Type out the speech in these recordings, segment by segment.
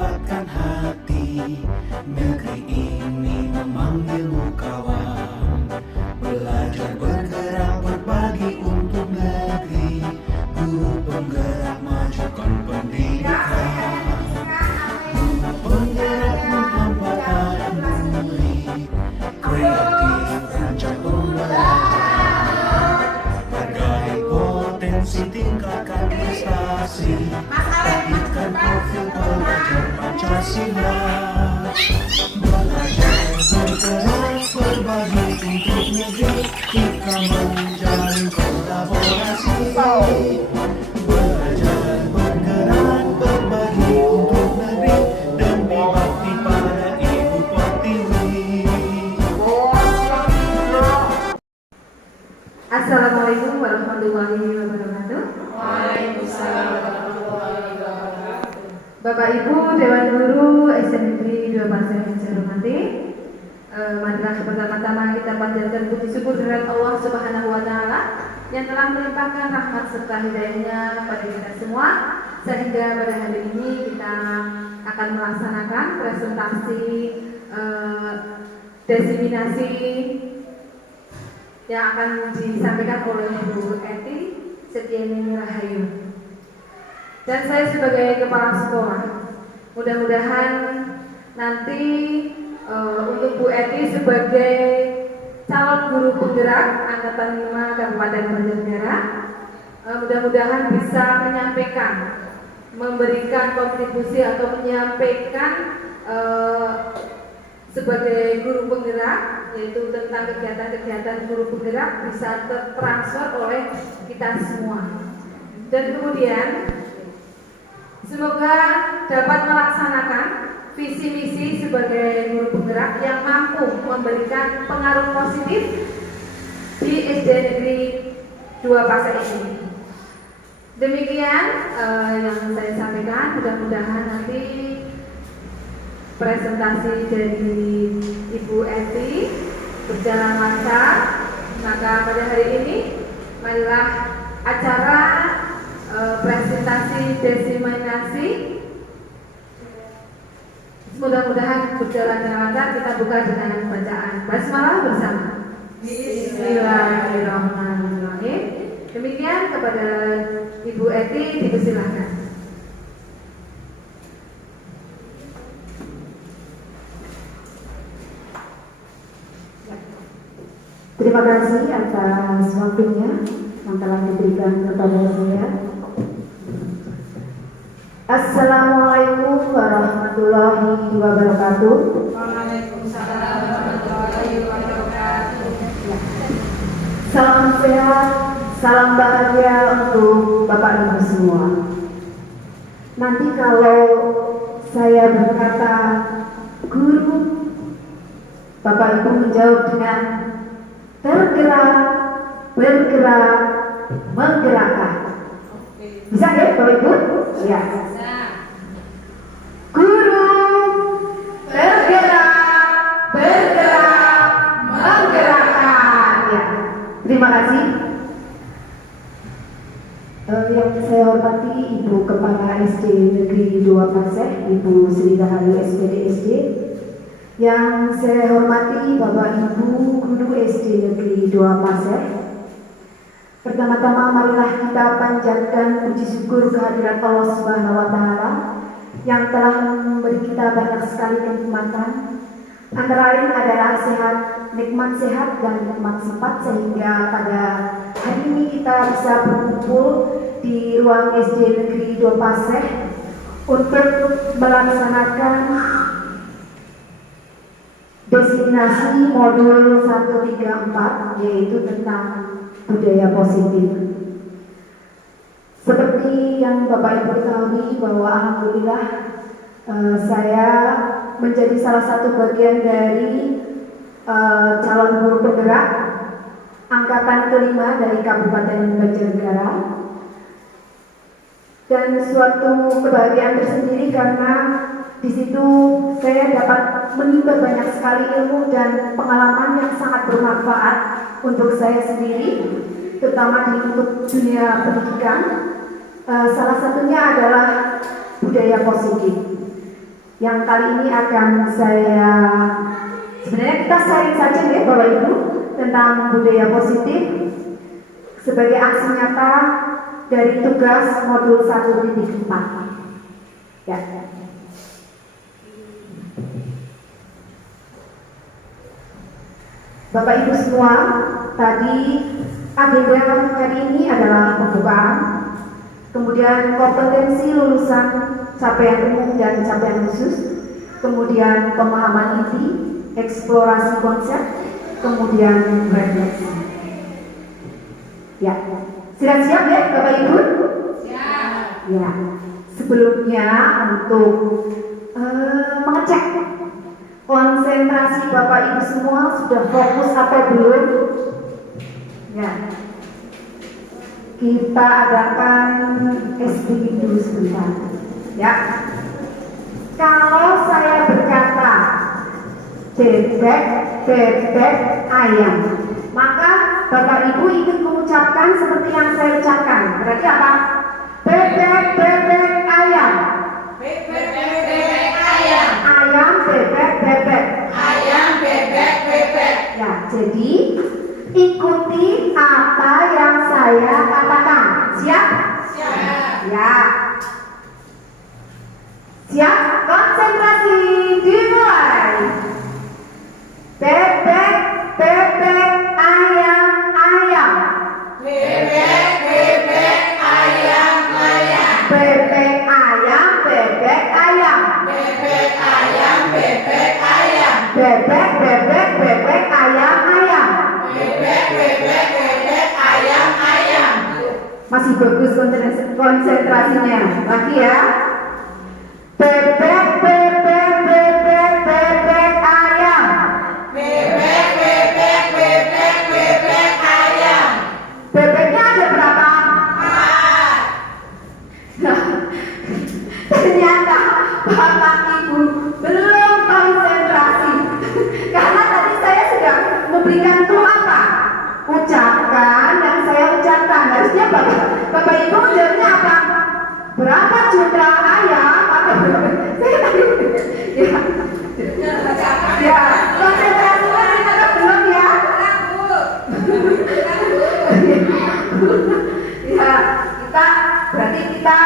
kuatkan hati. Negeri ini memanggilmu kawan. Belajar bergerak berbagi untuk negeri. Guru penggerak majukan pendidikan. Guru penggerak menghamparkan murid. Kreatif rancang pembelajaran. Hargai potensi, tingkatkan prestasi. Taikkan profil pelajar Pancasila. Belajar bergerak berbagi untuk negeri. Kita menjalin kolaborasi. Belajar bergerak berbagi untuk negeri. Demi bakti pada Ibu Pertiwi. Assalamualaikum warahmatullahi wabarakatuh. Waalaikumsalam warahmatullahi wabarakatuh. Bapak Ibu Dewan Guru SD Negeri 2 Pasir yang saya hormati, marilah pertama-tama kita panjatkan puji syukur kehadirat Allah Subhanahu wa Ta'ala yang telah melimpahkan rahmat serta hidayahnya kepada kita semua, sehingga pada hari ini kita akan melaksanakan presentasi desiminasi yang akan disampaikan oleh Bu Eti Setiani Rahayu. Dan saya sebagai kepala sekolah, mudah-mudahan nanti untuk Bu Eti sebagai calon guru penggerak Angkatan 5 Kabupaten Banjarnegara, mudah-mudahan bisa menyampaikan, memberikan kontribusi atau menyampaikan sebagai guru penggerak, yaitu tentang kegiatan-kegiatan guru penggerak bisa tertransfer oleh kita semua. Dan kemudian semoga dapat melaksanakan visi misi sebagai guru penggerak yang mampu memberikan pengaruh positif di SD Negeri 2 Pasir ini. Demikian yang saya sampaikan, mudah-mudahan nanti presentasi dari Ibu Eti berjalan lancar. Maka pada hari ini marilah acara presentasi desiminasi mudah-mudahan berjalan dengan lancar. Kita buka dengan bacaan basmalah bersama. Bismillahirrahmanirrahim. Demikian, kepada Ibu Eti dipersilahkan. Terima kasih atas waktunya yang telah diberikan kepada saya. Assalamualaikum warahmatullahi wabarakatuh. Waalaikumsalam warahmatullahi wabarakatuh. Salam sehat, salam bahagia untuk Bapak Ibu semua. Nanti kalau saya berkata guru, Bapak Ibu menjawab dengan tergerak, bergerak, menggerakkan. Bisa ya Bapak Ibu? Ya. Guru, tergerak, bergerak, menggerakkan. Ya. Terima kasih. Yang saya hormati Ibu Kepala SD Negeri 2 Pasir, Ibu Sri Rahayu SPDSD. Yang saya hormati Bapak Ibu Guru SD Negeri 2 Pasir. Pertama-tama marilah kita panjatkan puji syukur kehadirat Allah Subhanahu wa Ta'ala yang telah memberi kita banyak sekali kenikmatan. Antara lain adalah sehat, nikmat sehat dan nikmat sempat, sehingga pada hari ini kita bisa berkumpul di ruang SD Negeri 2 Pasir untuk melaksanakan desiminasi modul 134, yaitu tentang budaya positif. Seperti yang Bapak Ibu ketahui bahwa alhamdulillah saya menjadi salah satu bagian dari calon guru penggerak angkatan kelima dari Kabupaten Banjarnegara. Dan suatu kebahagiaan tersendiri karena di situ saya dapat menimba banyak sekali ilmu dan pengalaman yang sangat bermanfaat untuk saya sendiri, terutama di untuk dunia pendidikan. Salah satunya adalah budaya positif. yang kali ini akan sebenarnya kita sharing saja ya Bapak Ibu tentang budaya positif sebagai aksi nyata dari tugas modul 1.4. Ya. Bapak Ibu semua, tadi agenda hari ini adalah pembukaan, kemudian kompetensi lulusan capaian umum dan capaian khusus, kemudian pemahaman inti, eksplorasi konsep, kemudian refleksi. Ya, sudah siap ya Bapak Ibu? Siap. Ya, sebelumnya untuk mengecek konsentrasi Bapak Ibu semua sudah fokus atau belum? Ya, kita adakan SPG dulu sebentar. Ya, kalau saya berkata bebek, bebek, ayam, maka Bapak Ibu ingin mengucapkan seperti yang saya ucapkan. Berarti apa? Bebek, bebek, ayam. Bebek, bebek, ayam. Ayam, bebek, bebek. Ayam, bebek, bebek. Ya, jadi ikuti apa yang saya katakan. Siap? Siap. Ya. Siap? Konsentrasi dimulai. Bebek, bebek, ayam, ayam. Bebek, bebek, ayam, ayam. Bebek, ayam, bebek, ayam. Bebek, ayam, bebek, ayam. Bebek, bebek, bebek, ayam, ayam. Bebek, bebek, bebek, ayam, ayam. Masih bagus konsentrasinya. Lagi ya. Bebek, bebek, bebek, bebek, ayam. Bebek, bebek, bebek, bebek, ayam. Bebeknya ada berapa? 4. Nah, ternyata Bapak Ibu belum konsentrasi. Karena tadi saya sudah memberikan clue apa? Ucapkan yang saya ucapkan. Harusnya Bapak Ibu jawabnya apa? Berapa jumlah ayam? Atau saya tadi ya konsentrasinya ternyata belum ya. Ya, berarti kita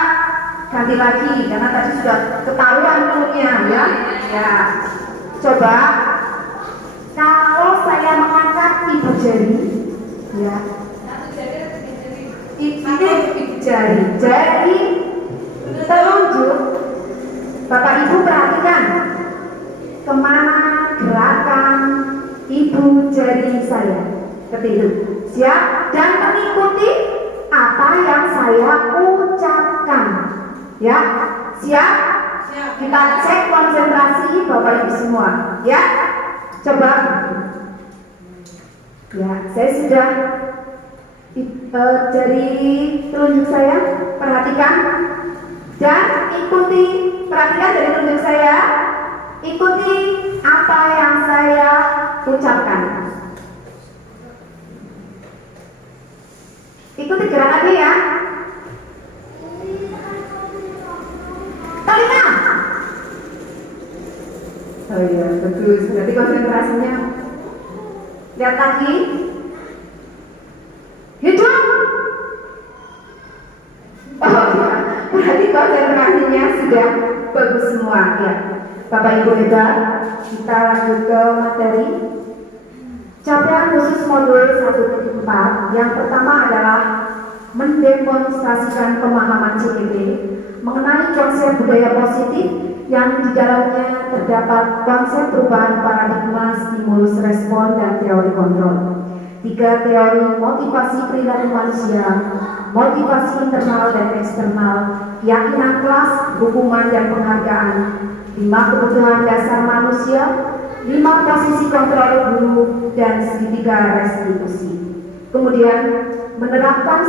ganti lagi karena tadi sudah ketahuan clue-nya ya. Ya. Coba kalau saya mengangkat ibu jari ya. Ini ibu jari telunjuk. Bapak Ibu perhatikan kemana gerakan ibu jari saya. Seperti itu. Siap? Dan mengikuti apa yang saya ucapkan. Ya, siap? Siap. Kita cek konsentrasi Bapak Ibu semua. Ya, coba. Ya, saya sudah dari telunjuk saya perhatikan dan ikuti. Perhatikan dari telunjuk saya. Ikuti apa yang saya ucapkan. Ikuti gerakannya ya. Telinga. Oh iya, bagus. Berarti konsentrasinya. Lihat lagi. Hidung. Oh iya, berarti konsentrasinya sudah bagus semua ya. Bapak Ibu hebat. Kita lanjut ke materi. Capaian khusus modul 1.4 yang pertama adalah mendemonstrasikan pemahaman CPT mengenai konsep budaya positif yang di dalamnya terdapat konsep perubahan paradigma, stimulus respon, dan teori kontrol. 3 teori motivasi perilaku manusia, motivasi internal dan eksternal, keyakinan kelas, hukuman dan penghargaan, 5 kebutuhan dasar manusia, 5 posisi kontrol guru, dan segitiga restitusi. Kemudian menerapkan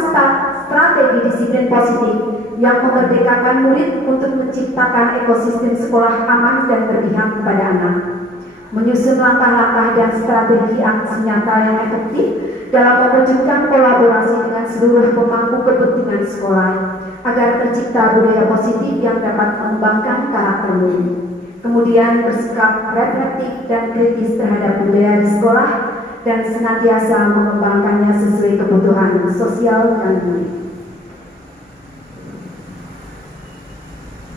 strategi disiplin positif yang memerdekakan murid untuk menciptakan ekosistem sekolah aman dan berpihak kepada anak. Menyusun langkah-langkah dan strategi aksi nyata yang efektif dalam mewujudkan kolaborasi dengan seluruh pemangku kepentingan sekolah agar tercipta budaya positif yang dapat mengembangkan karakter murid. kemudian bersikap reflektif dan kritis terhadap budaya di sekolah, dan senantiasa mengembangkannya sesuai kebutuhan sosial dan murid.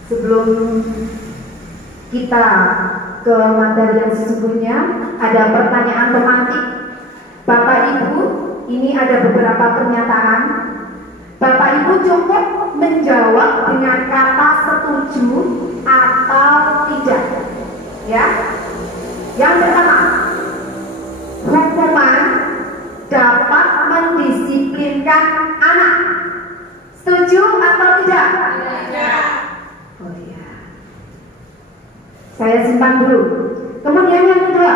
Sebelum kita ke materi yang sesungguhnya, ada pertanyaan pemantik. Bapak Ibu, ini ada beberapa pernyataan. Bapak Ibu cukup menjawab dengan kata setuju atau tidak. Ya. Yang pertama, hukuman dapat mendisiplinkan anak. Setuju atau tidak? Tidak. Oh iya. Saya simpan dulu. Kemudian yang kedua,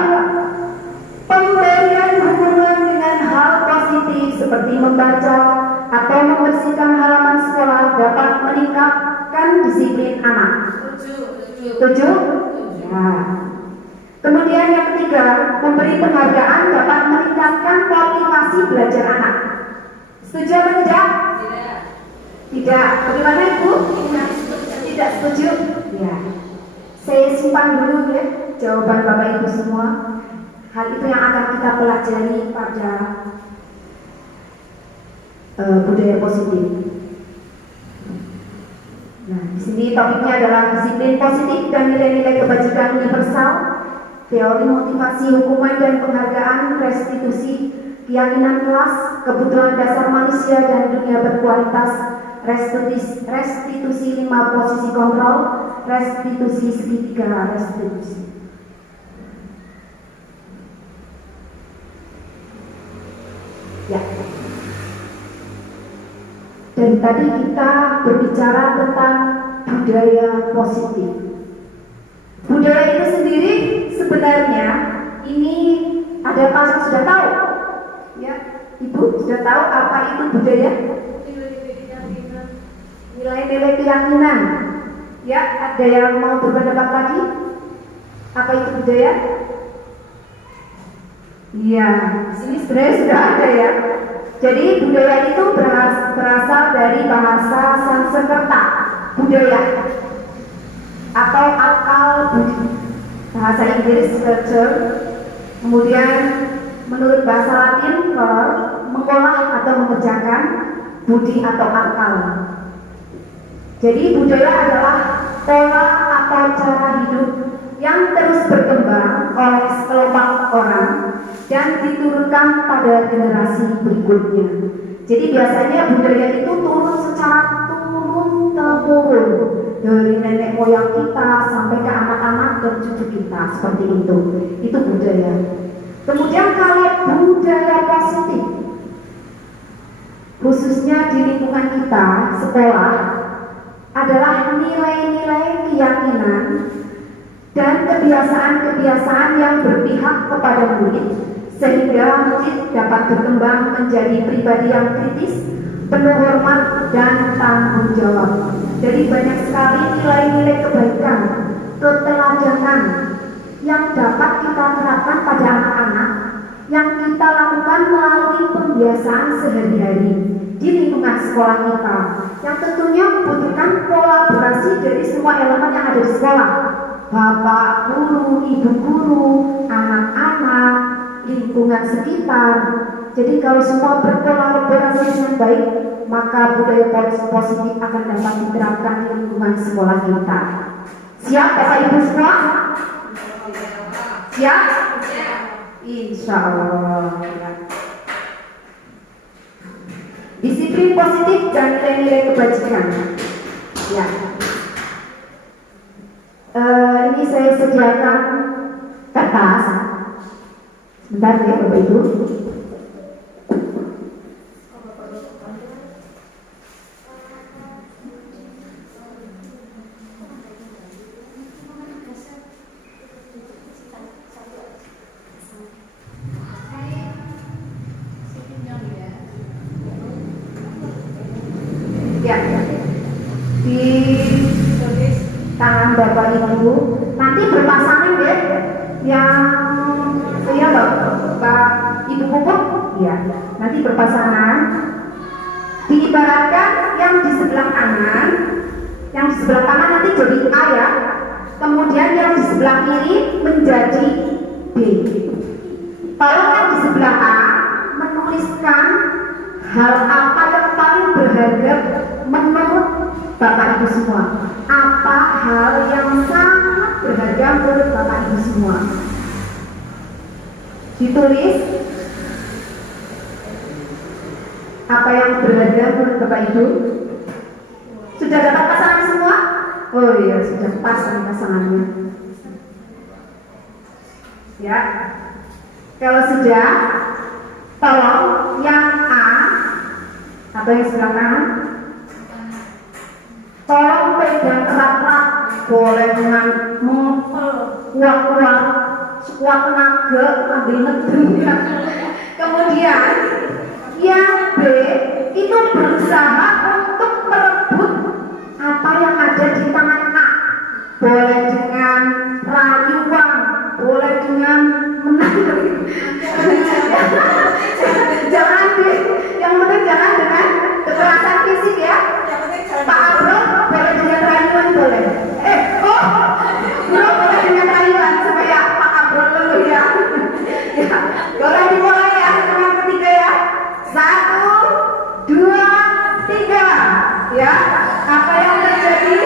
pemberian hukuman dengan hal positif seperti membaca atau membersihkan halaman sekolah dapat meningkatkan disiplin anak. Setuju? Ya. Kemudian yang ketiga, memberi penghargaan dapat meningkatkan motivasi belajar anak. Setuju atau tidak? Tidak. Bagaimana Ibu? Tidak setuju? Ya. Saya simpan dulu ya jawaban Bapak Ibu semua. Hal itu yang akan kita pelajari pada budaya positif. Nah, di sini topiknya adalah disiplin positif dan nilai-nilai kebajikan universal, teori motivasi hukuman dan penghargaan, restitusi, keyakinan kelas, kebutuhan dasar manusia dan dunia berkualitas, restitusi 5 posisi kontrol, restitusi segitiga restitusi. Ya. Dan tadi kita berbicara tentang budaya positif. Budaya itu sendiri sebenarnya ini ada pasal sudah tahu, ya Ibu sudah tahu apa itu budaya? Nilai-nilai keyakinan. Ya, ada yang mau berpendapat lagi? Apa itu budaya? Iya, di sini sebenarnya sudah ada ya. Jadi budaya itu berasal dari bahasa Sanskerta, budaya atau akal budi, bahasa Inggris culture. Kemudian menurut bahasa Latin cor, mengolah atau mengerjakan, budi atau akal. Jadi budaya adalah pola atau cara hidup yang terus berkembang oleh sekelompok orang dan diturunkan pada generasi berikutnya. Jadi biasanya budaya itu turun secara turun-temurun dari nenek moyang kita sampai ke anak-anak dan cucu kita, seperti itu. Itu budaya. Kemudian kalau budaya positif, khususnya di lingkungan kita, sekolah, adalah nilai-nilai keyakinan dan kebiasaan-kebiasaan yang berpihak kepada murid, sehingga murid dapat berkembang menjadi pribadi yang kritis, penuh hormat dan tanggung jawab. Jadi banyak sekali nilai-nilai kebaikan, keteladanan yang dapat kita terapkan pada anak-anak yang kita lakukan melalui pembiasaan sehari-hari di lingkungan sekolah kita, yang tentunya membutuhkan kolaborasi dari semua elemen yang ada di sekolah. Bapak guru, ibu guru, anak-anak, lingkungan sekitar. Jadi kalau semua berkolaborasi dengan baik, maka budaya positif akan dapat diterapkan di lingkungan sekolah kita. Siap Bapak Ibu semua? Siap? Insya Allah. Disiplin positif dan nilai-nilai kebajikan. Ya. Ini saya sediakan kertas. Sebentar ya Bapak Ibu. Ya, di tangan Bapak Ibu nanti berpasangan deh, yang saya Bapak Ibu Pupuk, ya nanti berpasangan. Diibaratkan yang di sebelah kanan nanti jadi A ya, kemudian yang di ini menjadi B. Tolong yang di sebelah A menuliskan hal apa yang paling berharga menurut Bapak Ibu semua. Apa hal yang sangat berharga menurut Bapak Ibu semua? Ditulis apa yang berharga menurut Bapak Ibu. Sudah dapat pasangan semua? Oh iya, sudah pas nih pasangannya. Ya. Kalau sudah, tolong yang A atau yang sebelah kanan, tolong pegang erat-erat, boleh dengan kuat-kuat, sekuat tenaga, ambil nedengnya. Kemudian yang B itu berusaha untuk merebut apa yang ada di tangan A. Boleh dengan rayuan, boleh dengan menang. Jangan yang penting jangan dengan kekerasan fisik ya. Pak Abro boleh dengan rayuan boleh. Bro boleh dengan rayuan supaya Pak Abro dulu ya. Ya, boleh dimulai ya dengan ketiga ya. 1, 2, 3. Ya, apa yang terjadi?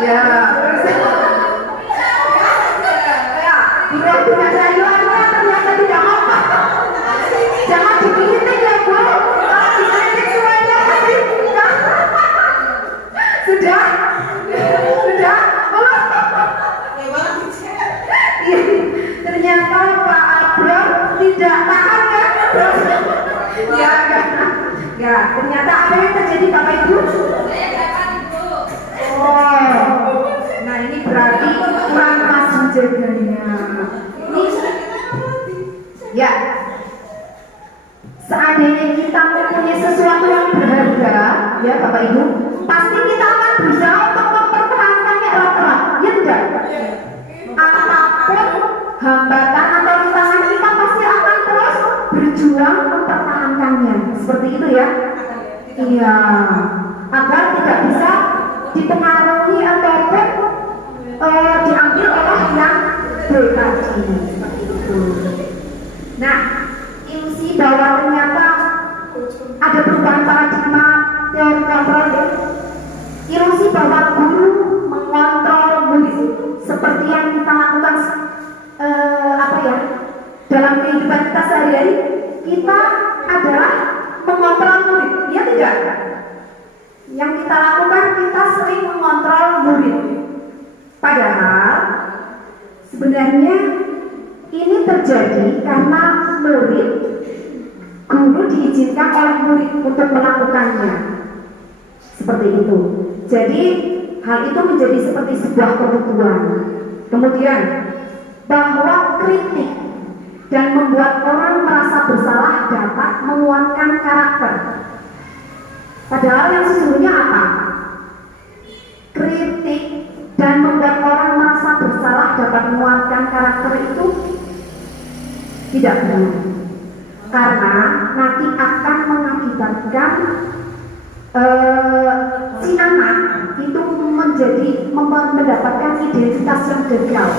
Ya, bro dengan rayuannya ternyata tidak apa. Jangan dikritik ya Bu. Kalau dikritik semuanya pasti sudah. Ternyata Pak Abram tidak tahan ya. Ya, ternyata apa yang terjadi Bapak Ibu? Oh, nah ini berarti kurang pas menjaganya. Ya, seandainya kita mempunyai sesuatu yang berharga, ya Bapak Ibu, pasti kita akan berusaha untuk mempertahankannya erat-erat, ya tidak? Apapun hambatan atau rintangan kita pasti akan terus berjuang mempertahankannya, seperti itu ya? Iya, agar tidak bisa dipengaruhi ataupun diambil oleh yang B tadi, seperti itu. Nah, ilusi bahwa ternyata ada perubahan paradigma teori kontrol, ilusi bahwa guru mengontrol murid seperti yang kita lakukan dalam kehidupan kita sehari-hari. Kita adalah mengontrol murid, ya tidak? Yang kita lakukan, kita sering mengontrol murid. Padahal sebenarnya ini terjadi karena guru diizinkan oleh murid untuk melakukannya. Seperti itu. Jadi hal itu menjadi seperti sebuah kebutuhan. Kemudian bahwa kritik dan membuat orang merasa bersalah dapat menguatkan karakter. Padahal yang sesungguhnya apa? Kritik dan membuat orang merasa bersalah dapat menguatkan karakter itu tidak benar. Karena nanti akan mengakibatkan si anak itu mendapatkan identitas yang gagal.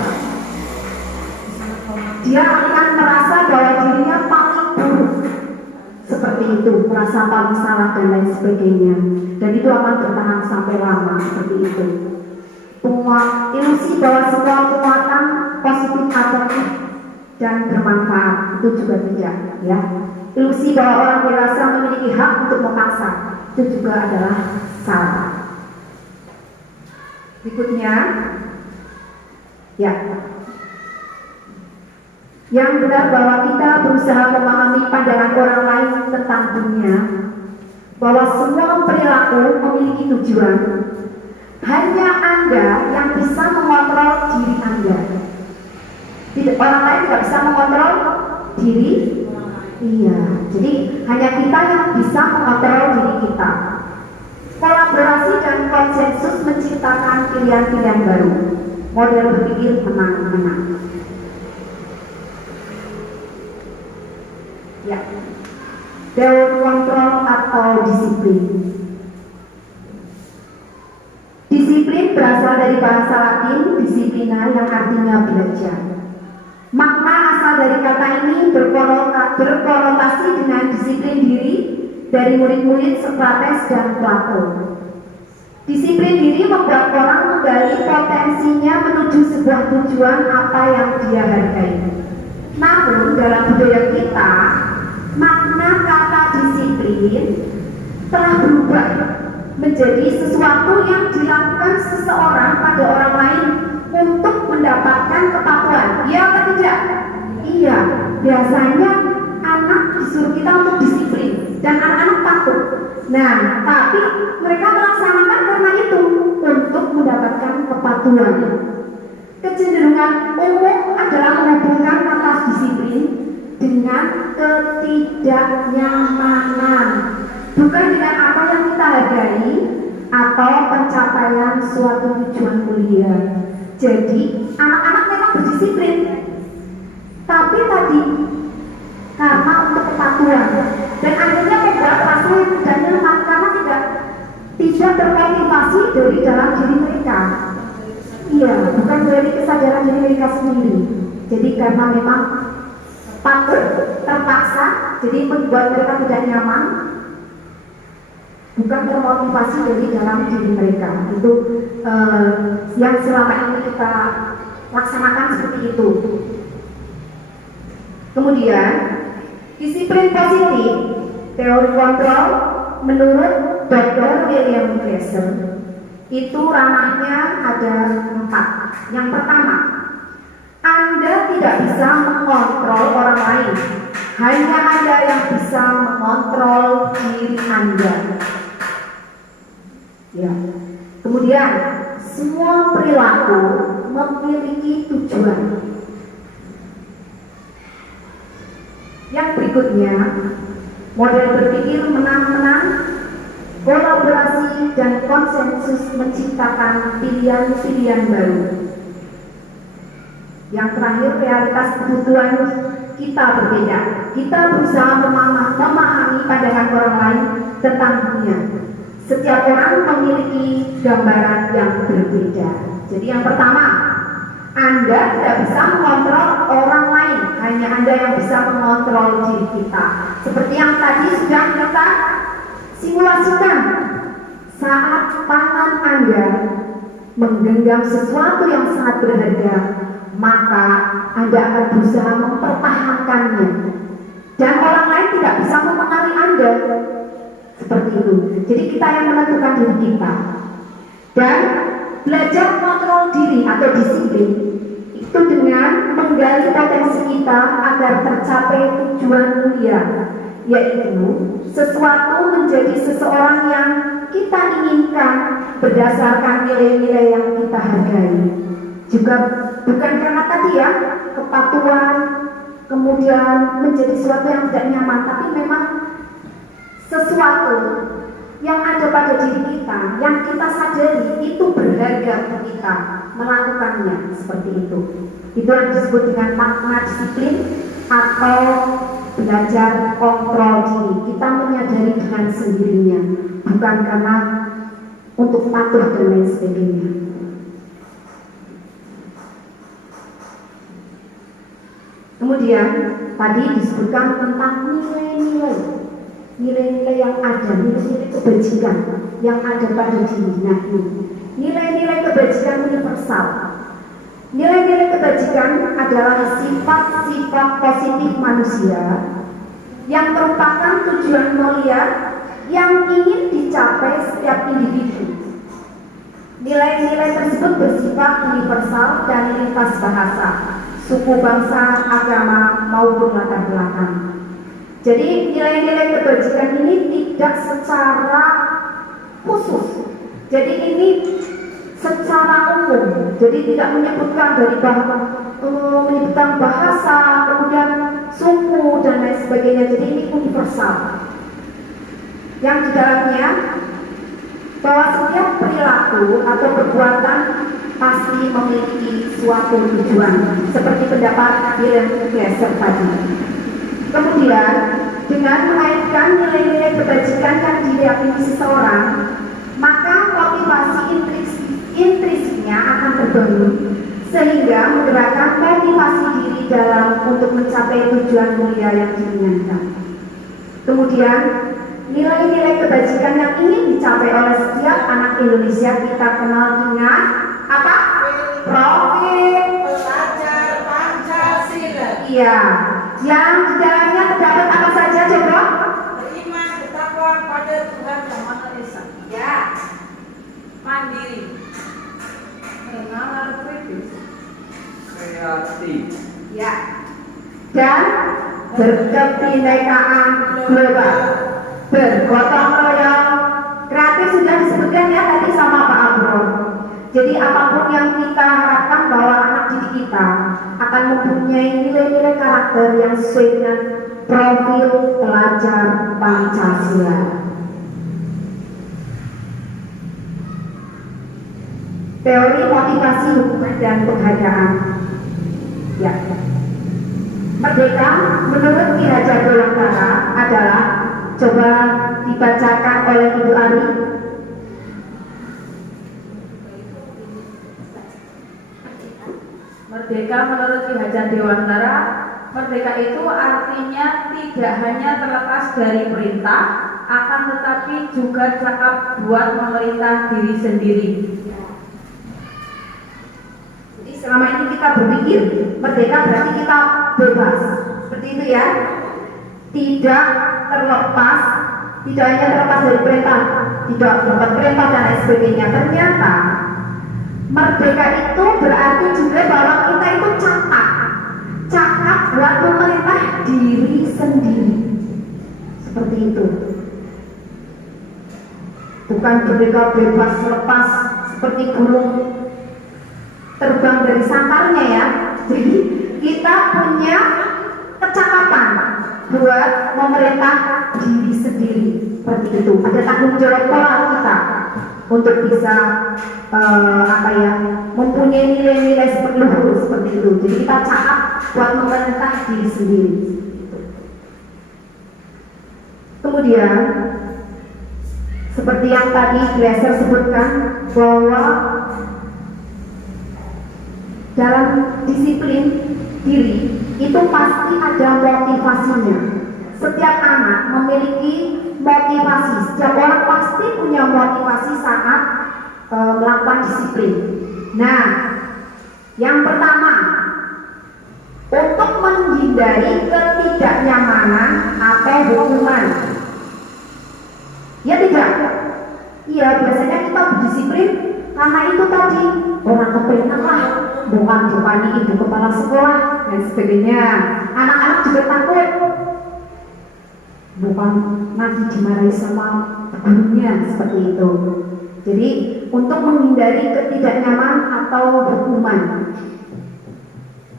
Dia akan merasa bahwa dirinya paling buruk, seperti itu, merasa paling salah dan lain sebagainya, dan itu akan bertahan sampai lama seperti itu. Ilusi bahwa semua kekuatan positif atau dan bermanfaat itu juga tidak, ya. Ilusi bahwa orang dewasa memiliki hak untuk memaksa itu juga adalah salah. Berikutnya, ya. Yang benar bahwa kita berusaha memahami pandangan orang lain tentang dunia, bahwa semua perilaku memiliki tujuan. Hanya Anda yang bisa mengontrol diri Anda. Orang lain tidak bisa mengontrol diri. Iya, jadi hanya kita yang bisa mengontrol diri kita. Kolaborasi dan konsensus menciptakan pilihan-pilihan baru. Model berpikir menang-menang. Ya, teori kontrol atau disiplin. Disiplin berasal dari bahasa Latin disiplina yang artinya belajar. Makna asal dari kata ini berkonotasi dengan disiplin diri dari murid-murid Sokrates dan Plato. Disiplin diri membuat orang menggali potensinya menuju sebuah tujuan apa yang dia hargai. Namun dalam budaya kita, makna kata disiplin telah berubah menjadi sesuatu yang dilakukan seseorang pada orang lain untuk mendapatkan kepatuhan. Iya atau tidak? Iya. Biasanya anak disuruh kita untuk disiplin dan anak-anak patuh. Nah, tapi mereka melaksanakan karena itu untuk mendapatkan kepatuhan. Kecenderungan umum adalah menghubungkan kata disiplin dengan ketidaknyamanan, bukan dengan apa yang kita hargai atau pencapaian suatu tujuan mulia. Jadi anak-anak memang berdisiplin, tapi tadi karena untuk kepatuhan dan akhirnya membuat rasa yang tidak nyaman karena tidak termotivasi dari dalam diri mereka. Iya, bukan dari kesadaran diri mereka sendiri. Jadi karena memang patuh terpaksa, jadi membuat mereka tidak nyaman, bukan termotivasi dari dalam diri mereka. Itu yang selama ini kita laksanakan seperti itu. Kemudian disiplin positif, teori kontrol menurut Dr. William Glasser itu ranahnya ada 4. Yang pertama, Anda tidak bisa mengontrol orang lain, hanya Anda yang bisa mengontrol diri Anda. Ya. Kemudian, semua perilaku memiliki tujuan. Yang berikutnya, model berpikir menang-menang, kolaborasi dan konsensus menciptakan pilihan-pilihan baru. Yang terakhir, realitas kebutuhan kita berbeda. Kita berusaha memahami pandangan orang lain tentang dunia. Setiap orang memiliki gambaran yang berbeda. Jadi yang pertama, Anda tidak bisa mengontrol orang lain, hanya Anda yang bisa mengontrol diri kita. Seperti yang tadi sudah kita simulasikan, saat tangan Anda menggenggam sesuatu yang sangat berharga, maka Anda akan berusaha mempertahankannya. Dan orang lain tidak bisa mempengaruhi Anda. Seperti itu. Jadi kita yang menentukan diri kita. Dan belajar kontrol diri atau disiplin itu dengan menggali potensi kita agar tercapai tujuan mulia, yaitu sesuatu menjadi seseorang yang kita inginkan berdasarkan nilai-nilai yang kita hargai. Juga bukan karena tadi ya kepatuhan kemudian menjadi sesuatu yang tidak nyaman, tapi memang sesuatu yang ada pada diri kita, yang kita sadari itu berharga untuk kita melakukannya, seperti itu. Itu yang disebut dengan makna disiplin atau belajar kontrol diri. Kita menyadari dengan sendirinya, bukan karena untuk patuh dan lain sebagainya. Kemudian tadi disebutkan tentang nilai-nilai yang ada, nilai-nilai kebajikan yang ada pada diri. Nah, nilai-nilai kebajikan universal. Nilai-nilai kebajikan adalah sifat-sifat positif manusia yang merupakan tujuan mulia yang ingin dicapai setiap individu. Nilai-nilai tersebut bersifat universal dan lintas bahasa, suku, bangsa, agama, maupun latar belakang. Jadi nilai-nilai kebajikan ini tidak secara khusus. Jadi ini secara umum. Jadi tidak menyebutkan dari menyebutkan bahasa, kemudian suku dan lain sebagainya. Jadi ini universal. Yang di dalamnya bahwa setiap perilaku atau perbuatan pasti memiliki suatu tujuan, seperti pendapat William Glasser tadi. Kemudian dengan mengaitkan nilai-nilai kebajikan yang diyakini seseorang, maka motivasi intrinsiknya akan terbangun sehingga menggerakkan motivasi diri dalam untuk mencapai tujuan mulia yang diinginkan. Kemudian, nilai-nilai kebajikan yang ingin dicapai oleh setiap anak Indonesia kita kenal dengan apa? Profil Pelajar Pancasila. Iya, yang di dalamnya terdapat apa saja coba? Beriman bertakwa pada Tuhan Yang Maha Esa. Ya, Mandiri. Bernalar kritis. Kreatif. ya. Dan berkebinekaan global, bergotong royong, kreatif sudah disebutkan ya tadi sama Pak Abro. Jadi apapun yang kita harapkan bahwa anak didik kita akan mempunyai nilai-nilai karakter yang sesuai dengan profil pelajar Pancasila. Teori motivasi hubungan dan penghargaan. Ya. Merdeka menurut Ki Hajar Dewantara adalah, coba dibacakan oleh Ibu Ari. Merdeka menurut Ki Hajar Dewantara, merdeka itu artinya tidak hanya terlepas dari perintah, akan tetapi juga cakap buat memerintah diri sendiri. Jadi selama ini kita berpikir merdeka berarti kita bebas, seperti itu ya. Tidak terlepas, tidak hanya terlepas dari perintah, tidak dapat perintah dan lain sebagainya. Ternyata merdeka itu berarti juga bahwa kita itu cakap buat memerintah diri sendiri, seperti itu. Bukan merdeka bebas lepas seperti burung terbang dari sangkarnya ya. Jadi kita punya kecakapan buat memerintah diri sendiri, seperti itu. Ada tanggung jawab moral kita untuk bisa mempunyai nilai-nilai luhur seperti itu. Jadi kita cakap buat memerintah diri sendiri. Kemudian seperti yang tadi Glaser sebutkan bahwa dalam disiplin diri itu pasti ada motivasinya. Setiap anak memiliki motivasi. Setiap orang pasti punya motivasi saat melakukan disiplin. Nah, yang pertama, untuk menghindari ketidaknyamanan atau hukuman. Ya tidak? Iya, biasanya kita berdisiplin karena itu tadi orang kepengen lah, bukan ibu kepala sekolah dan sebagainya. Anak-anak juga takut, bukan nanti dimarahi sama gurunya, seperti itu. Jadi untuk menghindari ketidaknyamanan atau hukuman.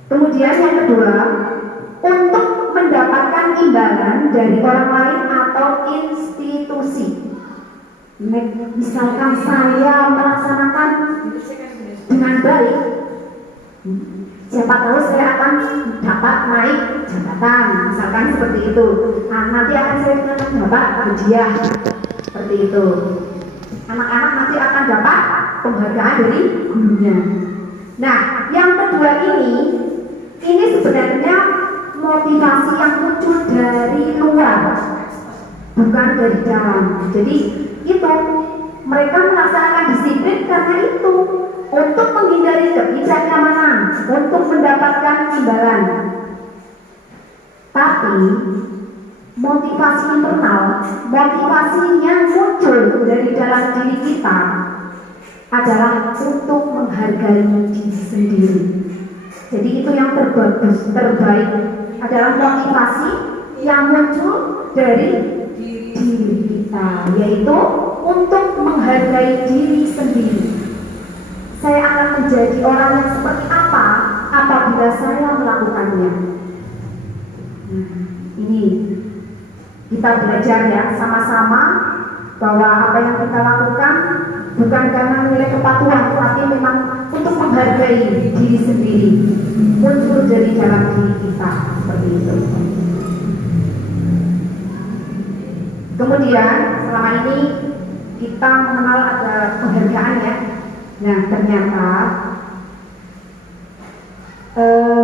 Kemudian yang kedua, untuk mendapatkan imbalan dari orang lain atau institusi. Misalkan saya melaksanakan dengan baik, siapa tahu saya akan dapat naik jabatan, misalkan seperti itu. Nah, nanti akan saya dapat hadiah, seperti itu. Anak-anak nanti akan dapat penghargaan dari gurunya. Nah, yang kedua ini sebenarnya motivasi yang muncul dari luar, bukan dari dalam. Jadi itu mereka melaksanakan disiplin karena itu, untuk menghindari ketidaknyamanan, untuk mendapatkan imbalan. Tapi motivasi internal, motivasi yang muncul dari dalam diri kita adalah untuk menghargai diri sendiri. Jadi itu yang terbaik adalah motivasi yang muncul dari diri kita, yaitu untuk menghargai diri sendiri. Saya akan menjadi orang yang seperti apa apabila saya melakukannya. Ini kita belajar ya sama-sama bahwa apa yang kita lakukan bukan karena nilai kepatuhan, tapi memang untuk menghargai diri sendiri, muncul dari dalam diri kita, seperti itu. Kemudian selama ini kita mengenal ada penghargaan ya. Nah ternyata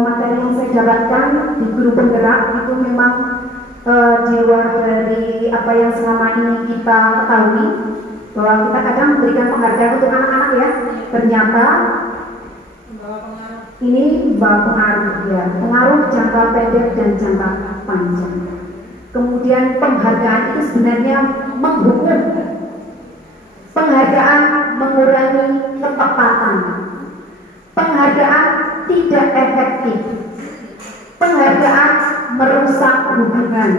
Materi yang saya dapatkan di guru penggerak itu memang di luar dari apa yang selama ini kita ketahui, bahwa kita kadang memberikan penghargaan untuk anak-anak ya, ternyata ini membawa pengaruh ya, pengaruh jangka pendek dan jangka panjang. Kemudian penghargaan itu sebenarnya menghukum, penghargaan mengurangi ketepatan, penghargaan tidak efektif, penghargaan merusak hubungan,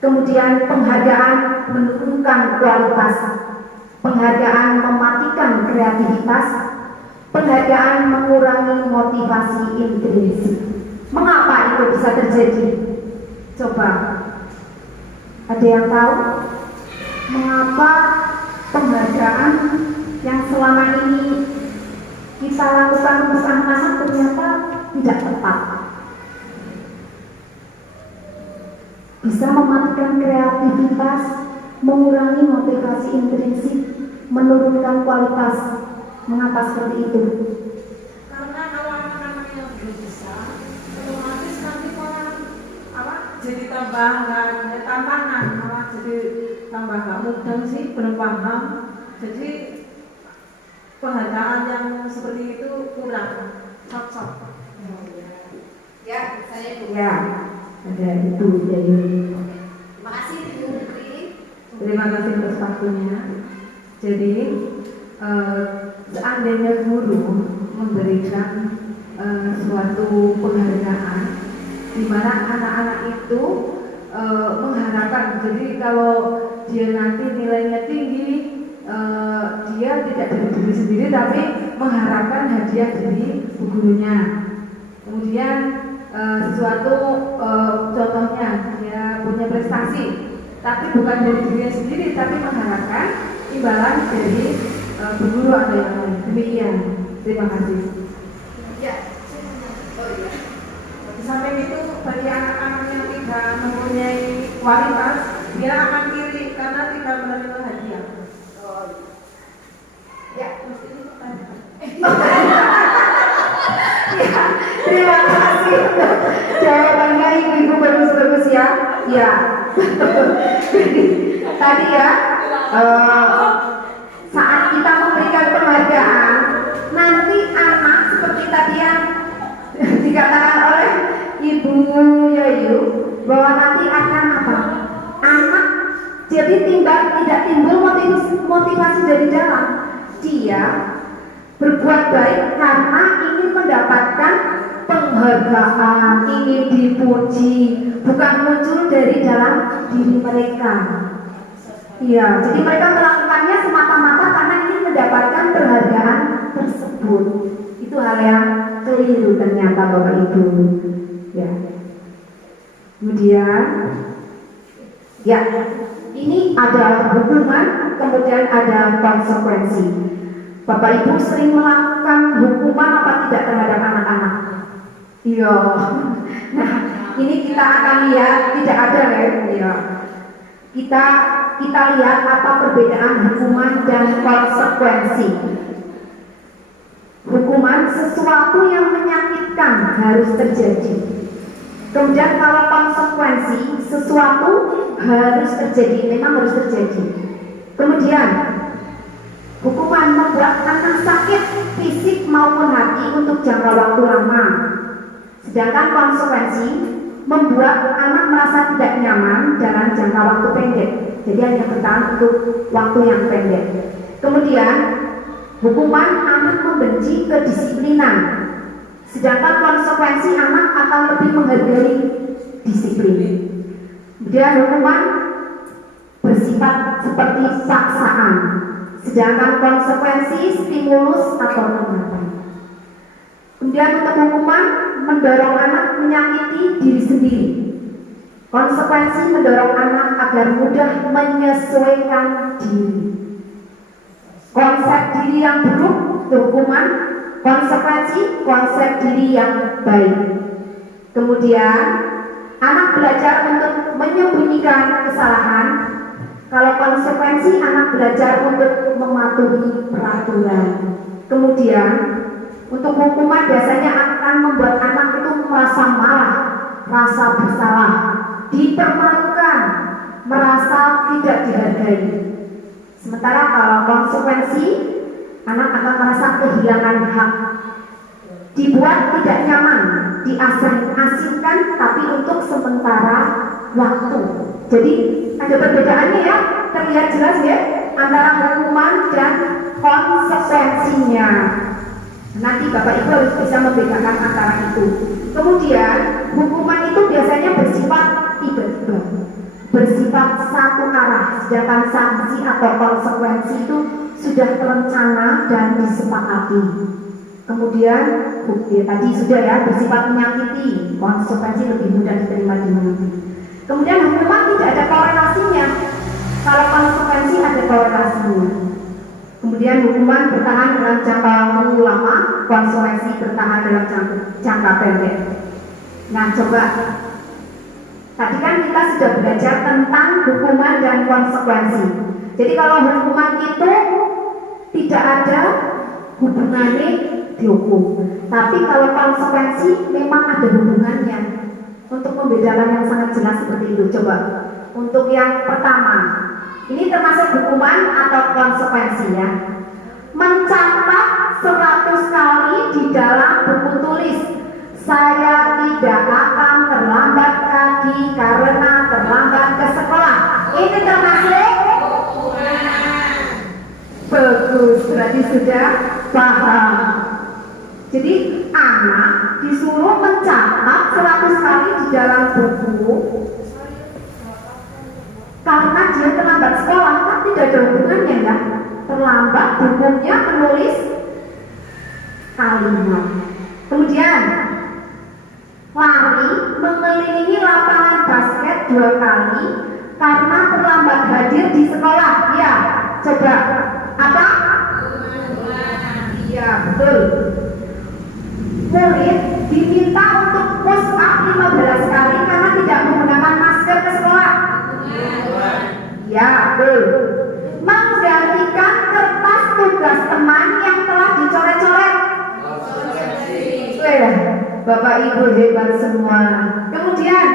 kemudian penghargaan menurunkan kualitas, penghargaan mematikan kreativitas, penghargaan mengurangi motivasi intrinsik. Mengapa itu bisa terjadi? Coba, ada yang tahu mengapa penghargaan yang selama ini kita lakukan untuk anak-anak ternyata tidak tepat? Bisa mematikan kreativitas, mengurangi motivasi intrinsik, menurunkan kualitas. Mengapa seperti itu? Karena kalau anak-anak yang belum bisa, otomatis nanti malah jadi tantangan, malah jadi tambah gak mudah sih, belum paham. Jadi penghargaan yang seperti itu kurang cocok. Ya, saya Bu. Ya, ada itu jadi. Terima kasih Bu Putri. Terima kasih atas waktunya. Jadi seandainya guru memberikan suatu penghargaan di mana anak-anak itu mengharapkan, jadi kalau dia nanti nilainya tinggi, dia tidak dari diri sendiri tapi mengharapkan hadiah dari gurunya. Kemudian sesuatu contohnya dia punya prestasi tapi bukan dari dirinya sendiri tapi mengharapkan imbalan dari guru atau yang lain. Demikian. Terima kasih. Ya. Oh iya. Di samping itu bagi anak-anak yang tidak mempunyai kualitas, dia akan iri karena tidak menerima hadiah. Oh iya. Ya, Terus ini pertanyaan. Ya, terima kasih untuk jawabannya ibu-ibu bagus-bagus ya. Ya. Jadi, tadi ya saat kita memberikan penghargaan, nanti anak seperti tadi yang dikatakan oleh Ibu Yayu, bahwa nanti akan apa? Anak jadi tidak timbul motivasi dari dalam. Dia berbuat baik karena ingin mendapatkan penghargaan, ingin dipuji, bukan muncul dari dalam diri mereka. Iya, jadi mereka melakukannya semata-mata karena ingin mendapatkan penghargaan tersebut. Itu hal yang keliru ternyata Bapak Ibu. Ya. Kemudian, ya, ini ada hukuman, kemudian ada konsekuensi. Bapak Ibu sering melakukan hukuman apa tidak terhadap anak-anak? Iya. Nah, ini kita akan lihat tidak ada ya. Iya. Kita lihat apa perbedaan hukuman dan konsekuensi. Hukuman sesuatu yang menyakitkan harus terjadi. Kemudian kalau konsekuensi sesuatu harus terjadi, memang harus terjadi. Kemudian hukuman membuat anak sakit fisik maupun hati untuk jangka waktu lama. Sedangkan konsekuensi membuat anak merasa tidak nyaman dalam jangka waktu pendek. Jadi hanya bertahan untuk waktu yang pendek. Kemudian hukuman anak membenci kedisiplinan. Sedangkan konsekuensi anak akan lebih menghargai disiplin. Kemudian hukuman bersifat seperti paksaan. Sedangkan konsekuensi stimulus atau penguatan. Kemudian untuk hukuman mendorong anak menyakiti diri sendiri. Konsekuensi mendorong anak agar mudah menyesuaikan diri. Konsep diri yang buruk itu hukuman, konsekuensi konsep diri yang baik. Kemudian anak belajar untuk menyembunyikan kesalahan. Kalau konsekuensi anak belajar untuk mematuhi peraturan. Kemudian untuk hukuman biasanya akan merasa bersalah, dipermalukan, merasa tidak dihargai. Sementara kalau konsekuensi, anak akan merasa kehilangan hak, dibuat tidak nyaman, diasingkan tapi untuk sementara waktu. Jadi ada perbedaannya ya, terlihat jelas ya antara hukuman dan konsekuensinya. Nanti Bapak Ibu harus bisa membedakan antara itu. Kemudian hukuman itu biasanya bersifat tiba-tiba, bersifat satu arah, sedangkan sanksi atau konsekuensi itu sudah terencana dan disepakati. Kemudian bukti tadi sudah ya, bersifat menyakiti, konsekuensi lebih mudah diterima dimengerti. Kemudian hukuman tidak ada korelasinya, kalau konsekuensi ada korelasinya. Kemudian hukuman bertahan dalam jangka waktu lama, konsekuensi bertahan dalam jangka pendek. Nah coba, tadi kan kita sudah belajar tentang hukuman dan konsekuensi. Jadi kalau hukuman itu tidak ada hubungannya dihukum, tapi kalau konsekuensi memang ada hubungannya. Untuk membedakan yang sangat jelas seperti itu, coba untuk yang pertama, ini termasuk hukuman atau konsekuensi ya. Mencatat 100 kali di dalam buku tulis, saya tidak akan terlambat lagi karena terlambat ke sekolah. Ini termasuk hukuman. Bagus, berarti sudah paham. Jadi anak disuruh mencatat 100 kali di dalam buku karena dia terlambat sekolah, kan tidak ada hubungannya ya. Terlambat bukunya menulis kalimat. Kemudian lari mengelilingi lapangan basket 2 kali karena terlambat hadir di sekolah. Ya, coba apa? Iya, betul. Murid diminta untuk push up 15 kali karena tidak menggunakan masker ke sekolah. Ya, betul. Menggantikan kertas tugas teman yang telah dicoret-coret. Bapak Ibu hebat semua. Kemudian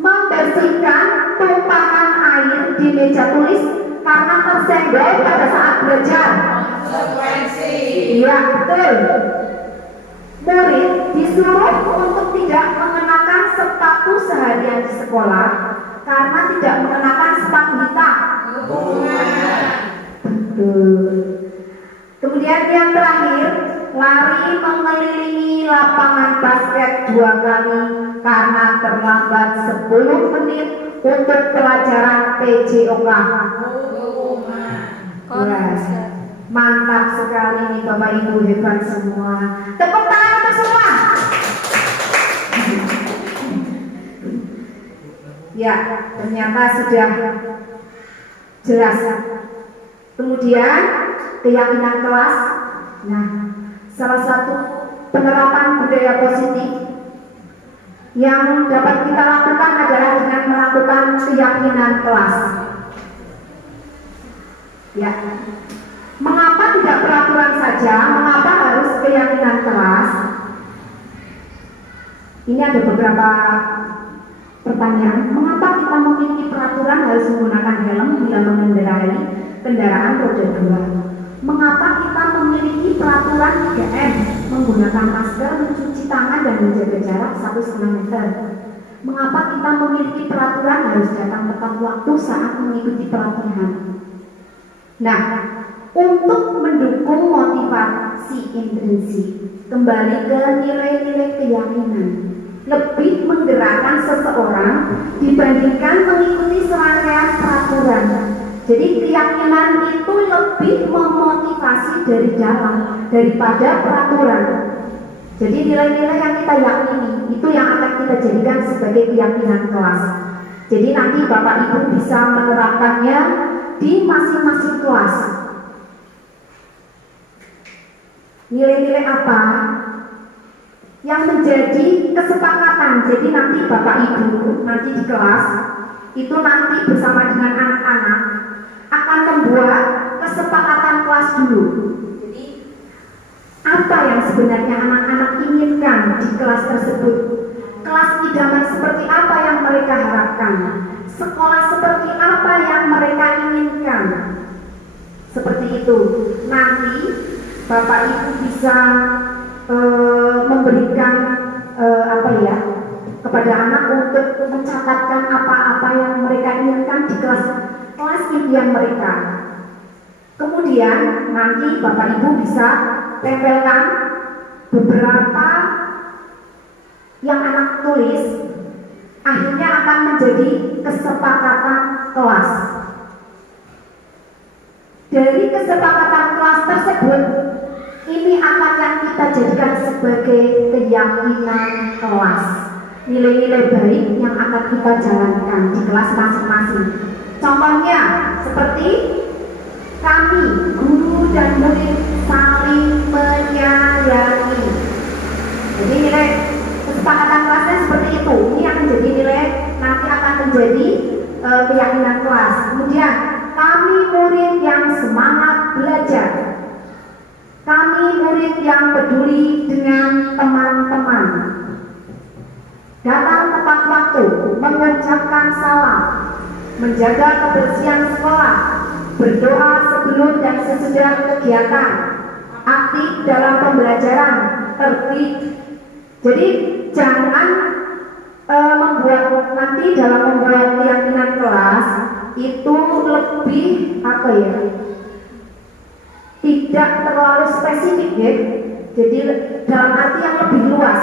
membersihkan tumpahan air di meja tulis karena tersenggol pada saat belajar. Iya, betul. Murid disuruh untuk tidak mengenakan sepatu seharian di sekolah karena tidak mengenakan sepatu hitam. Betul. Kemudian yang terakhir, lari mengelilingi lapangan basket 2 kali karena terlambat 10 menit untuk pelajaran PJOK. Mantap sekali nih Bapak Ibu, hebat semua. Tepuk tangan untuk semua. Ya, ternyata sudah jelas. Kemudian keyakinan kelas. Nah, salah satu penerapan budaya positif yang dapat kita lakukan adalah dengan melakukan keyakinan kelas. Ya. Mengapa tidak peraturan saja? Mengapa harus keyakinan kelas? Ini ada beberapa pertanyaan. Mengapa kita memiliki peraturan harus menggunakan helm bila mengendarai kendaraan roda 2? Mengapa kita memiliki peraturan 3M, menggunakan masker, mencuci tangan dan menjaga jarak 1,5 meter? Mengapa kita memiliki peraturan harus datang tepat waktu saat mengikuti pelatihan? Nah, untuk mendukung motivasi intrinsik, kembali ke nilai-nilai keyakinan, lebih menggerakkan seseorang dibandingkan mengikuti serangkaian peraturan. Jadi keyakinan itu lebih memotivasi dari dalam daripada peraturan. Jadi nilai-nilai yang kita yakini itu yang akan kita jadikan sebagai keyakinan kelas. Jadi nanti Bapak Ibu bisa menerapkannya di masing-masing kelas. Nilai-nilai apa yang menjadi kesepakatan? Jadi nanti Bapak Ibu nanti di kelas itu nanti bersama dengan anak-anak akan membuat kesepakatan kelas dulu. Jadi apa yang sebenarnya anak-anak inginkan di kelas tersebut? Kelas idaman seperti apa yang mereka harapkan, sekolah seperti apa yang mereka inginkan. Seperti itu. Nanti Bapak Ibu bisa memberikan kepada anak untuk mencatatkan apa-apa yang mereka inginkan di kelas impian mereka. Kemudian nanti Bapak Ibu bisa tempelkan beberapa yang anak tulis, akhirnya akan menjadi kesepakatan kelas. Dari kesepakatan kelas tersebut, ini akan yang kita jadikan sebagai keyakinan kelas, nilai-nilai baik yang akan kita jalankan di kelas masing-masing. Contohnya seperti kami, guru dan murid, saling menyayangi. Jadi nilai kesepakatan kelasnya seperti itu. Ini akan jadi nilai, nanti akan menjadi keyakinan kelas. Kemudian kami murid yang semangat belajar. Kami murid yang peduli dengan teman-teman. Datang tepat waktu, mengucapkan salam, menjaga kebersihan sekolah, berdoa sebelum dan sesudah kegiatan, aktif dalam pembelajaran, tertib. Jadi jangan membuat nanti dalam membuat keyakinan kelas itu lebih tidak terlalu spesifik ya. Jadi dalam arti yang lebih luas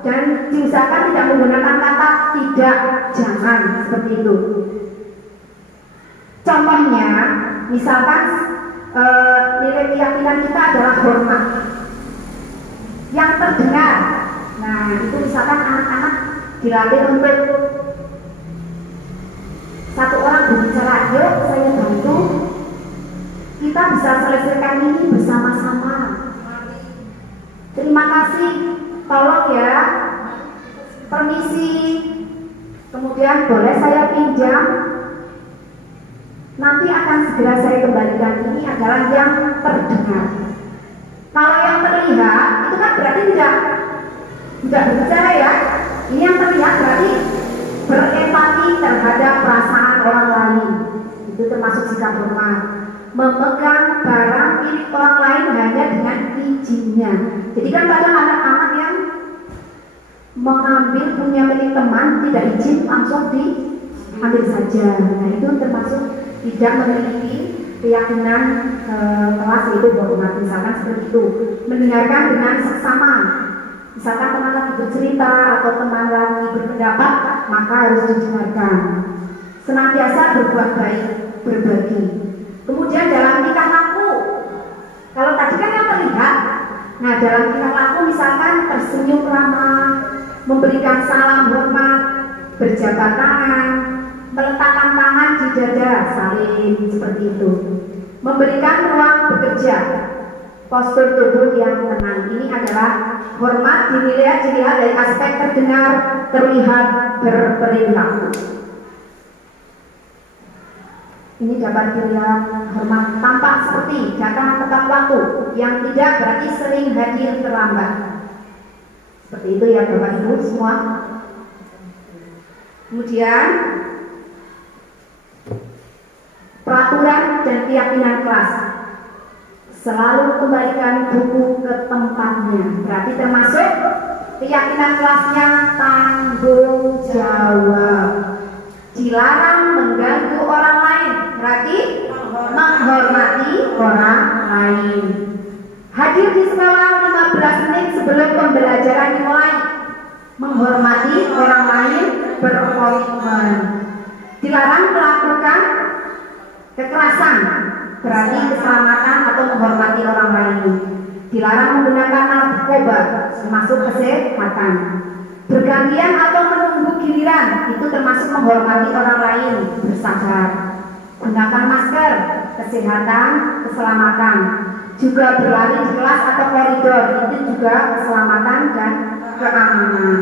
dan diusahakan tidak menggunakan kata tidak, jangan seperti itu. Contohnya, misalkan nilai keyakinan kita adalah hormat yang terdengar. Nah, itu misalkan anak-anak dilatih untuk satu orang berbicara, yuk saya bantu, kita bisa selesaikan ini bersama-sama. Terima kasih, tolong ya, permisi, kemudian boleh saya pinjam, nanti akan segera saya kembalikan. Ini adalah yang terdengar. Kalau yang terlihat itu kan berarti tidak berbicara ya. Ini yang terlihat berarti berempati terhadap perasaan orang lain. Itu termasuk sikap hormat. Memegang barang milik orang lain hanya dengan izinnya. Jadi kan kadang anak-anak yang mengambil punya milik teman tidak izin langsung diambil saja. Nah itu termasuk tidak memiliki keyakinan kelas, itu hormat. Misalkan seperti itu. Mendengarkan dengan seksama. Misalkan teman lagi bercerita atau teman lagi berpendapat, maka harus didengarkan. Senantiasa berbuat baik, berbagi. Kemudian dalam tingkah laku, kalau tadi kan yang terlihat, nah dalam tingkah laku misalkan tersenyum ramah, memberikan salam hormat, berjabat tangan, meletakkan tangan di dada, saling seperti itu. Memberikan ruang bekerja, postur tubuh yang tenang. Ini adalah hormat dilihat dari aspek terdengar, terlihat, berperilaku. Ini dapat dilihat hormat tampak seperti datang tepat waktu, yang tidak berarti sering hadir terlambat. Seperti itu ya Bapak Ibu semua. Kemudian peraturan dan keyakinan kelas. Selalu kembalikan buku ke tempatnya. Berarti termasuk keyakinan kelasnya tanggung jawab. Dilarang mengganggu orang lain. Berarti menghormati orang lain. Hadir di sekolah 15 menit sebelum pembelajaran dimulai. Menghormati orang lain, berkomitmen. Dilarang melakukan kekerasan. Berarti keselamatan atau menghormati orang lain. Dilarang menggunakan narkoba, termasuk kesehatan. Bergantian atau menunggu giliran, itu termasuk menghormati orang lain, bersabar. Gunakan masker, kesehatan, keselamatan. Juga berlari di kelas atau koridor, itu juga keselamatan dan keamanan.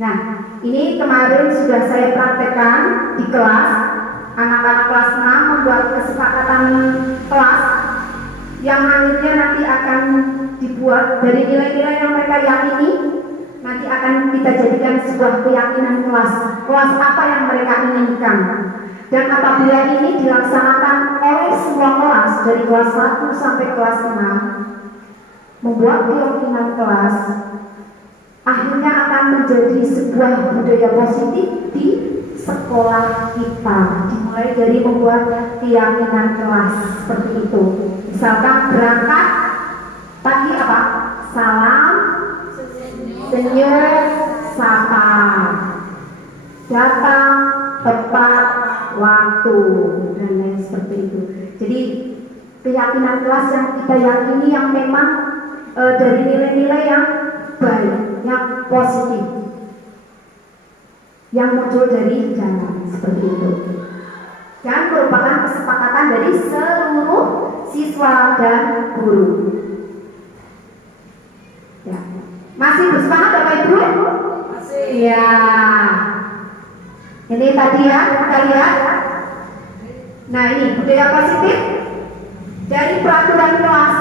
Nah, ini kemarin sudah saya praktekkan di kelas. Anak-anak kelas 6 membuat kesepakatan kelas yang akhirnya nanti akan dibuat dari nilai-nilai yang mereka yakini. nanti akan kita jadikan sebuah keyakinan kelas apa yang mereka inginkan. Dan apabila ini dilaksanakan oleh semua kelas dari kelas 1 sampai kelas 6, membuat keyakinan kelas akhirnya akan menjadi sebuah budaya positif di sekolah kita. Dimulai dari membuat keyakinan kelas seperti itu. Misalkan berangkat pagi apa? Salam, senyum, sapa, datang tepat waktu, dan lain seperti itu. Jadi keyakinan kelas yang kita yakini yang memang dari nilai-nilai yang baik, yang positif, yang muncul dari jalan seperti itu, dan merupakan kesepakatan dari seluruh siswa dan guru. Ya. Masih bersemangat Bapak Ibu? Masih. Iya. Ini tadi ya, kita lihat. Nah ini budaya positif dari peraturan kelas.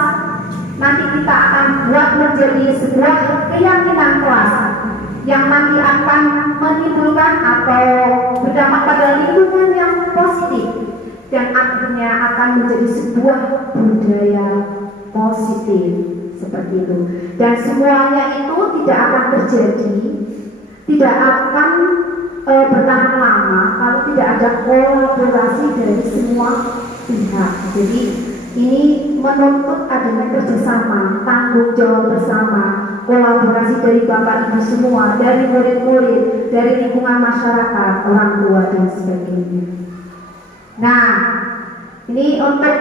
Nanti kita akan buat menjadi sebuah keyakinan kelas yang nanti akan menimbulkan atau berdampak pada lingkungan yang positif dan akhirnya akan menjadi sebuah budaya positif seperti itu. Dan semuanya itu tidak akan terjadi, tidak akan bertahan lama kalau tidak ada kolaborasi dari semua pihak. Jadi ini menuntut adanya kerjasama, tanggung jawab bersama, kolaborasi dari Bapak Ibu semua, dari murid-murid, dari lingkungan masyarakat, orang tua dan sebagainya. Nah, ini untuk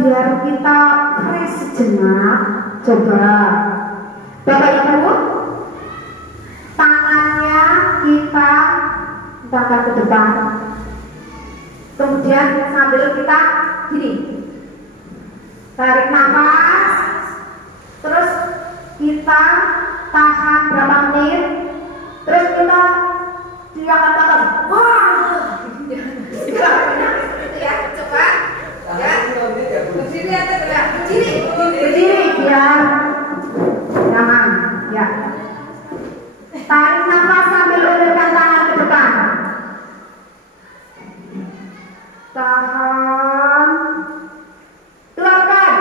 biar kita fresh sejenak, coba Bapak Ibu tangannya kita angkat ke depan, kemudian sambil kita gini, tarik nafas, terus kita tahan berapa menit, terus kita teriakan wah, itu ya, coba ya, berdiri atau tidak? Berdiri biar nyaman, ya. Tarik nafas sambil ulurkan tangan ke depan. Tahan. Keluarkan.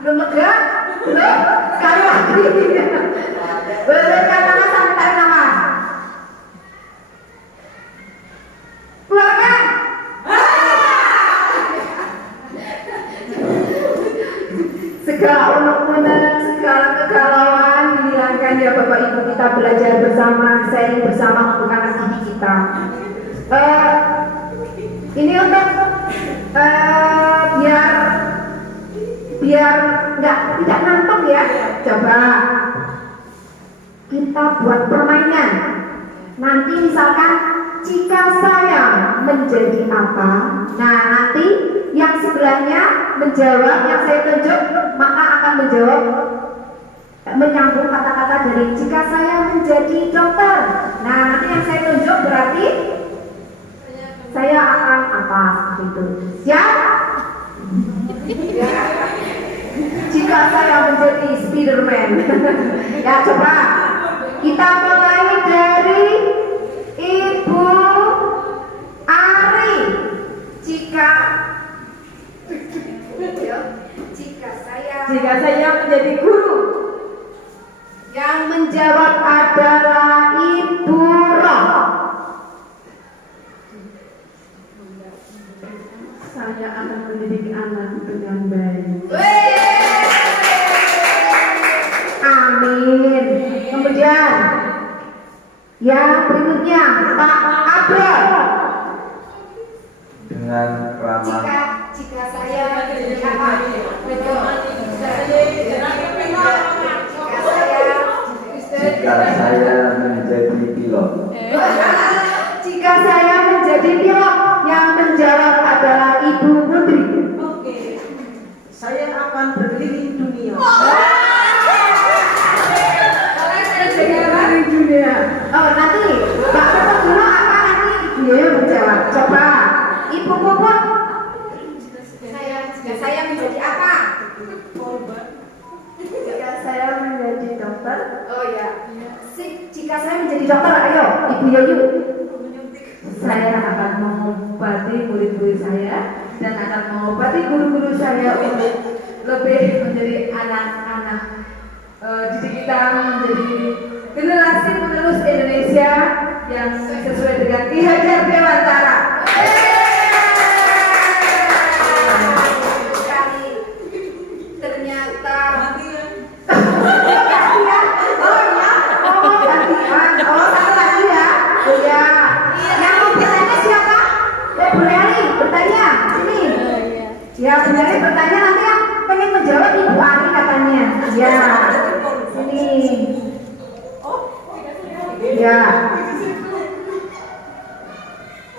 Belum lega? Belum? Sekali lagi. Ulurkan tangan sambil tarik nafas. Keluarkan. Segala unek-unek, segala kegalauan dihilangkan ya Bapak Ibu. Kita belajar bersama, sharing bersama untuk anak didik kita. Ini untuk biar tidak ngantuk ya. Coba kita buat permainan. Nanti misalkan jika saya menjadi apa, nah nanti yang sebelahnya menjawab, yang saya tunjuk maka akan menjawab menyambung kata-kata dari jika saya menjadi dokter. Nah nanti yang saya tunjuk berarti saya akan apa gitu. Siap? Jika saya menjadi Spiderman. Ya coba kita mulai dari Ibu Ari. Jika saya menjadi guru, yang menjawab adalah Ibu Roh. Saya akan mendidik anak dengan baik. Amin. Kemudian yang berikutnya Pak Abel. Dengan ramah. Jika saya menjadi apa? Betul. Jika saya menjadi pilot. Jika saya menjadi pilot, yang menjawab adalah Ibu Putri. Oke. Saya akan berkeliling dunia. Oh nanti Mbak Puput dulu apa nanti Ibu yang menjawab. Coba Ibu Puput. Jika saya menjadi apa? Jika saya dokter? Oh ya. Jika saya menjadi dokter, ayo Ibu Yoyu. Saya akan mengobati murid-murid saya dan akan mengobati guru-guru saya untuk lebih menjadi anak-anak didik kita menjadi generasi penerus Indonesia yang sesuai dengan Ki Hajar Dewantara. Ternyata ya, sebenarnya bertanya nanti yang pengen menjawab Ibu Ari katanya. Ya, sini. Ya.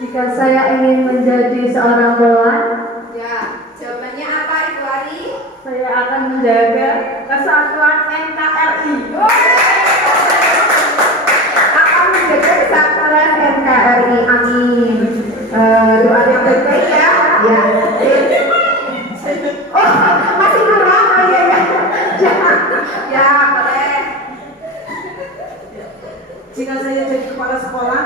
Jika saya ingin menjadi seorang pelawan, Ya, jawabannya apa Ibu Ari? saya akan menjaga kesatuan NKRI. Akan menjaga kesatuan NKRI. Amin. Doa yang baik ya. Ya. Oh, masih kurang. Oh, ya, ya. Ya, boleh. Jika saya jadi kepala sekolah,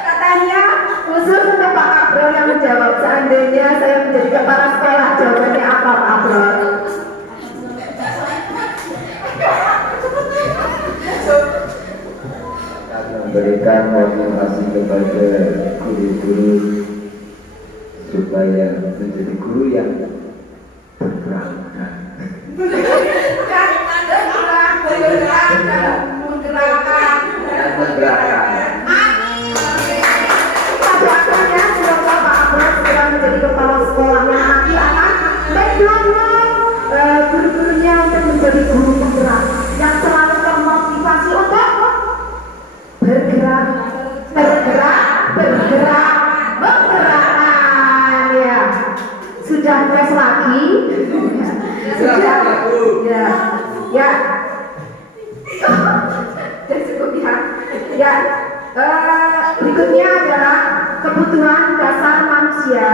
Katanya khusus untuk Pak Abrol yang menjawab. Seandainya saya menjadi kepala sekolah, jawabannya apa Pak Abrol? akan memberikan motivasi kepada guru-guru supaya menjadi guru yang bergerakkan. Pada akhirnya semoga Pak Abrol segera menjadi kepala sekolah yang nanti akan mendorong guru-gurunya untuk menjadi guru penggerak yang selalu termotivasi untuk bergerak, menggerakkan ya. Sudah tes lagi? Sudah. Ya. Ya. Dan cukup ya. Ya. Berikutnya adalah kebutuhan dasar manusia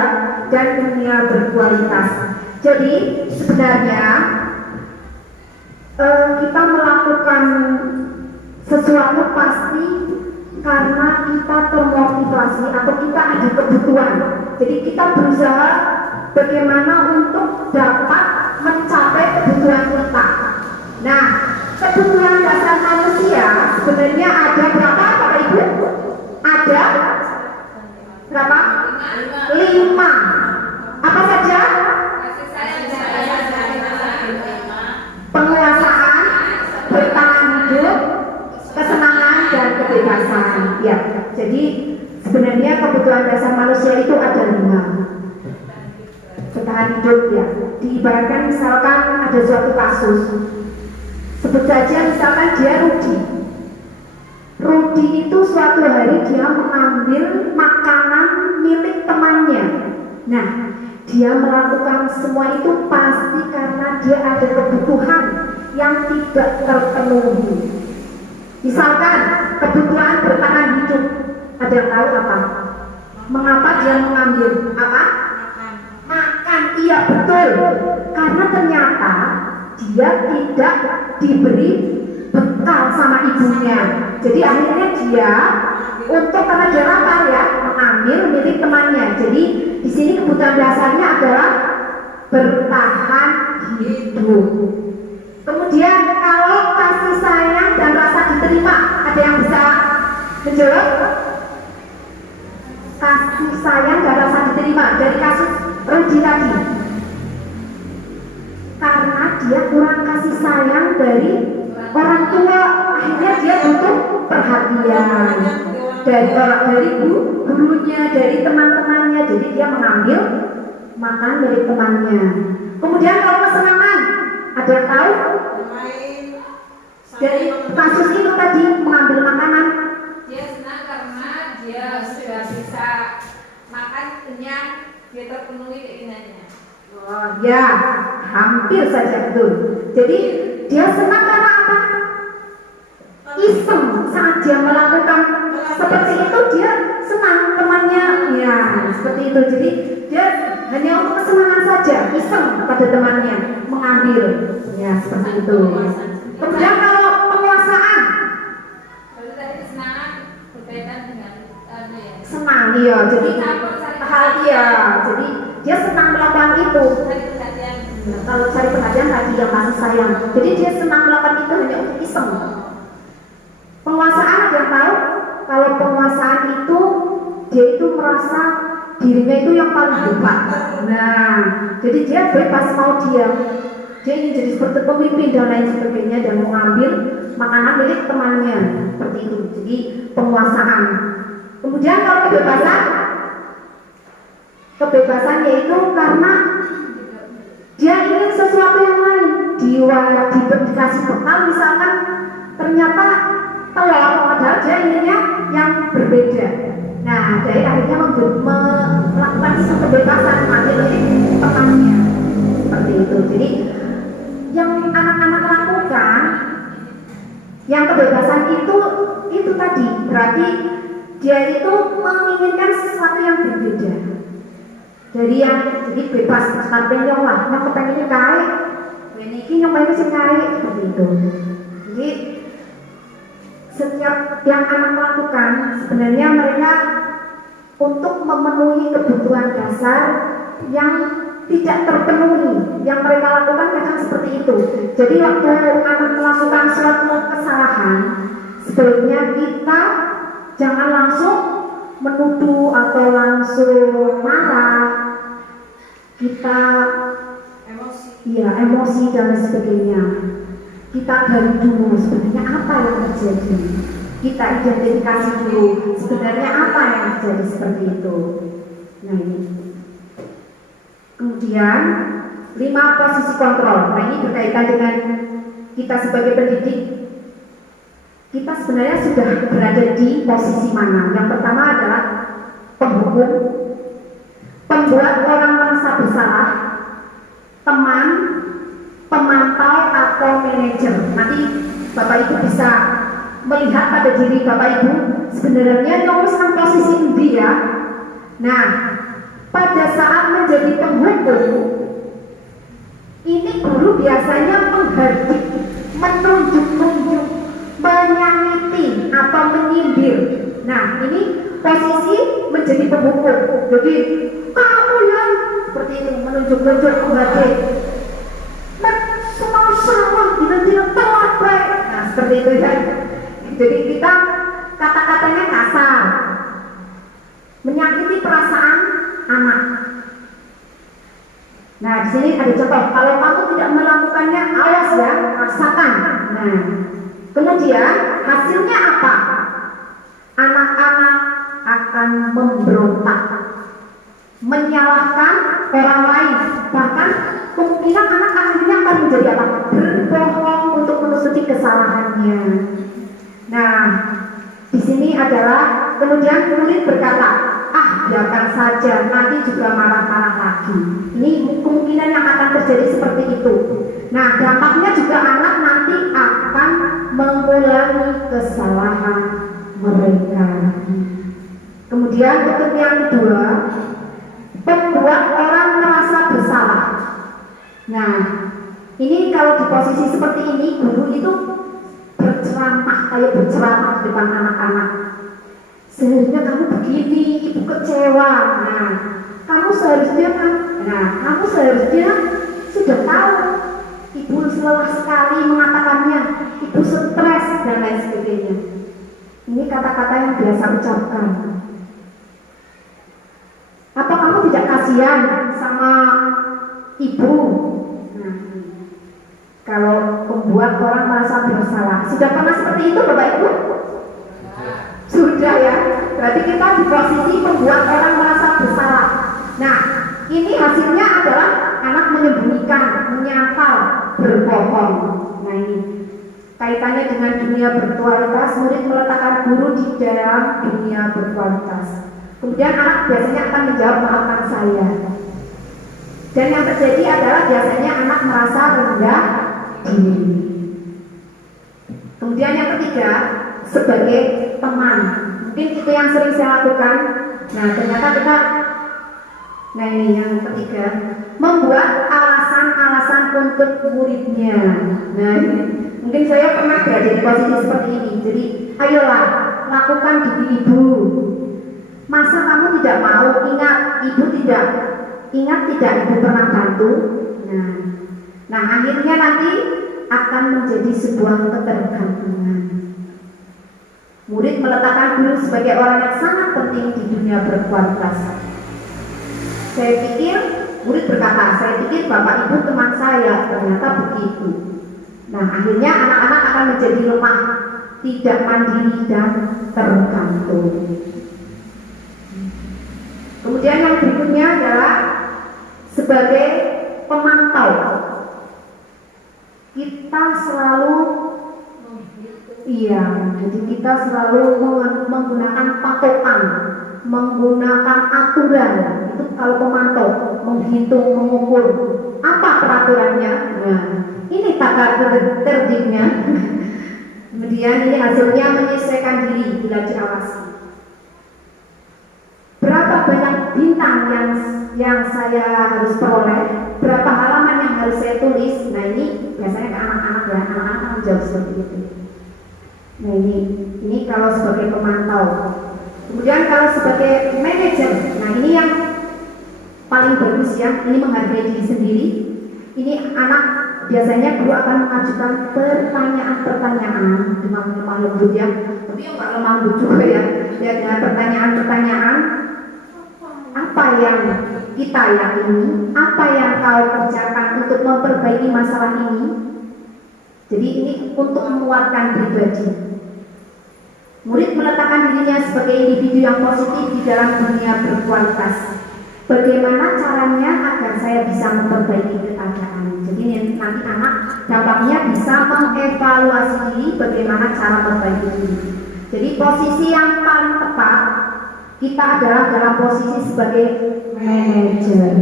dan dunia berkualitas. Jadi sebenarnya kita melakukan sesuatu pasti karena kita termotivasi atau kita ada kebutuhan. Jadi kita berusaha bagaimana untuk dapat mencapai kebutuhan kita. Nah, kebutuhan dasar manusia sebenarnya ada berapa Bapak Ibu? Ada berapa? 5. Apa saja? Penguasaan, bertahan hidup, kesenangan dan kebebasan. Ya, jadi sebenarnya kebutuhan dasar manusia itu ada 5. Bertahan hidup ya. Diibaratkan misalkan ada suatu kasus. Sebut saja misalkan dia Rudi. Rudi itu suatu hari dia mengambil makanan milik temannya. Nah, dia melakukan semua itu pasti karena dia ada kebutuhan yang tidak terpenuhi. Misalkan kebutuhan bertahan hidup. Ada yang tahu apa? Mengapa dia mengambil apa? Makan. Iya betul. Karena ternyata dia tidak diberi bekal sama ibunya. Jadi akhirnya dia untuk karena dia lapar ya mengambil milik temannya. Jadi di sini kebutuhan dasarnya adalah bertahan hidup. Kemudian kalau kasih sayang dan rasa diterima, ada yang bisa menjawab? Kasih sayang dan rasa diterima dari kasus Rudi tadi. Karena dia kurang kasih sayang dari orang tua, akhirnya dia butuh perhatian dari gurunya, dari teman-temannya. Jadi dia mengambil makan dari temannya. Kemudian kalau kesenangan, ada yang tahu? Dari kasus itu tadi mengambil makanan. Dia senang karena dia sudah bisa makan kenyang, dia terpenuhi keinginannya. Oh ya, hampir saja betul. Jadi dia senang karena apa? Iseng saat dia melakukan seperti itu dia senang temannya, ya seperti itu. Jadi dia hanya untuk kesenangan saja. saja iseng pada temannya mengambil, ya seperti itu. Kemudian kalau penguasaan, senang dia, jadi jadi dia senang melakukan itu. Nah, kalau cari perhatian tadi yang kasih sayang, jadi dia senang melakukan itu hanya untuk iseng. Penguasaan ada yang tahu? Kalau penguasaan itu dia itu merasa dirinya itu yang paling hebat. Nah, jadi dia bebas mau dia ingin jadi seperti pemimpin dan lain sebagainya dan mengambil makanan milik temannya seperti itu. Jadi penguasaan. Kemudian kalau kebebasan yaitu karena dia ingin sesuatu yang lain. Dikasih bekal misalkan ternyata telur, padahal dia inginnya yang berbeda. Nah, dari akhirnya melakukan isu kebebasan mengambil milik temannya seperti itu. Jadi yang anak-anak lakukan, yang kebebasan itu tadi berarti dia itu menginginkan sesuatu yang berbeda. Jadi bebas, sampai nyoba, yang kepengen kaya, ini yang pengen sekali seperti itu. Jadi setiap yang anak lakukan sebenarnya mereka untuk memenuhi kebutuhan dasar yang tidak terpenuhi, yang mereka lakukan kadang seperti itu. Jadi waktu anak melakukan suatu kesalahan, sebenarnya kita jangan langsung menuduh atau langsung marah, kita emosi dan sebagainya. Kita gali dulu sebenarnya apa yang terjadi, kita identifikasi dulu sebenarnya apa yang terjadi seperti itu. Nah ini. Kemudian 5 posisi kontrol. Nah ini berkaitan dengan kita sebagai pendidik. Kita sebenarnya sudah berada di posisi mana? Yang pertama adalah penghukum, pembuat orang merasa bersalah, teman, pemantau atau manajer. Nanti Bapak Ibu bisa melihat pada diri Bapak Ibu sebenarnya nomor posisi dia. Nah, pada saat menjadi penghukum, ini guru biasanya menghardik, menunjuk-nunjuk, menyakiti atau menyindir. Nah, ini posisi menjadi penghukum. Jadi kamu yang seperti itu menunjuk-nunjuk menghardik. Semua salah, tidak telat baik. Nah, seperti itu ya. Jadi kita kata-katanya kasar, menyakiti perasaan anak. Nah, di sini ada contoh. Kalau kamu tidak melakukannya, awas ya, rasakan. Nah, kemudian hasilnya apa? Anak-anak akan memberontak, menyalahkan orang lain, bahkan kemungkinan anak akhirnya akan menjadi apa? Berbohong untuk menutupi kesalahannya. Nah, di sini adalah kemudian murid berkata, biarkan saja, nanti juga marah-marah lagi. Ini kemungkinan yang akan terjadi seperti itu. Nah, dampaknya juga anak nanti akan mengulangi kesalahan mereka. Kemudian untuk yang kedua, membuat orang merasa bersalah. Nah, ini kalau di posisi seperti ini, guru itu berceramah di depan anak-anak. Seharusnya kamu begini, ibu kecewa. Nah, kamu seharusnya sudah tahu. Ibu lelah sekali mengatakannya, ibu stres dan lain sebagainya. Ini kata-kata yang biasa ucapkan. Apa kamu tidak kasihan sama ibu? Nah, kalau membuat orang merasa bersalah. Sudah pernah seperti itu Bapak Ibu? Sudah ya. Berarti kita di posisi membuat orang merasa bersalah. Nah, ini hasilnya adalah anak menyembunyikan, menyangkal, berbohong. Nah ini kaitannya dengan dunia berkualitas. Murid meletakkan guru di dalam dunia berkualitas. Kemudian anak biasanya akan menjawab, maafkan saya. Dan yang terjadi adalah biasanya anak merasa rendah diri. Kemudian yang ketiga, sebagai teman. Mungkin itu yang sering saya lakukan. Nah, ternyata kita Nah ini yang ketiga, membuat alasan-alasan untuk muridnya. Nah ini, mungkin saya pernah berada di posisi seperti ini. Jadi ayolah lakukan diri ibu. Masa kamu tidak mau? Ingat ibu tidak ibu pernah bantu. Nah akhirnya nanti akan menjadi sebuah ketergantungan. Murid meletakkan guru sebagai orang yang sangat penting di dunia berkualitas. Saya pikir, murid berkata, saya pikir bapak ibu teman saya, ternyata begitu. Nah akhirnya anak-anak akan menjadi lemah, tidak mandiri dan tergantung. Kemudian yang berikutnya adalah sebagai pemantau. Kita selalu jadi kita selalu menggunakan patokan, menggunakan aturan. Itu kalau pemantau, menghitung, mengukur apa peraturannya. Nah, ini tata tertibnya. Kemudian ini hasilnya menyesuaikan diri bila diawasi. Berapa banyak bintang yang saya harus peroleh, berapa halaman yang harus saya tulis. Nah ini biasanya ke anak-anak ya, anak-anak akan menjawab seperti itu. Nah ini kalau sebagai pemantau. Kemudian kalau sebagai manajer, nah ini yang paling bagus ya, ini menghargai diri sendiri. Ini anak biasanya guru akan mengajukan pertanyaan-pertanyaan dengan lemah lembut ya, tapi yang nggak lemah lembut juga ya dengan pertanyaan-pertanyaan. Apa yang kita yakini, apa yang kau kerjakan untuk memperbaiki masalah ini. Jadi ini untuk menguatkan pribadi. Murid meletakkan dirinya sebagai individu yang positif di dalam dunia berkualitas. Bagaimana caranya agar saya bisa memperbaiki keadaan. Jadi nanti anak dampaknya bisa mengevaluasi diri bagaimana cara memperbaiki diri. Jadi posisi yang paling tepat kita adalah dalam posisi sebagai manajer.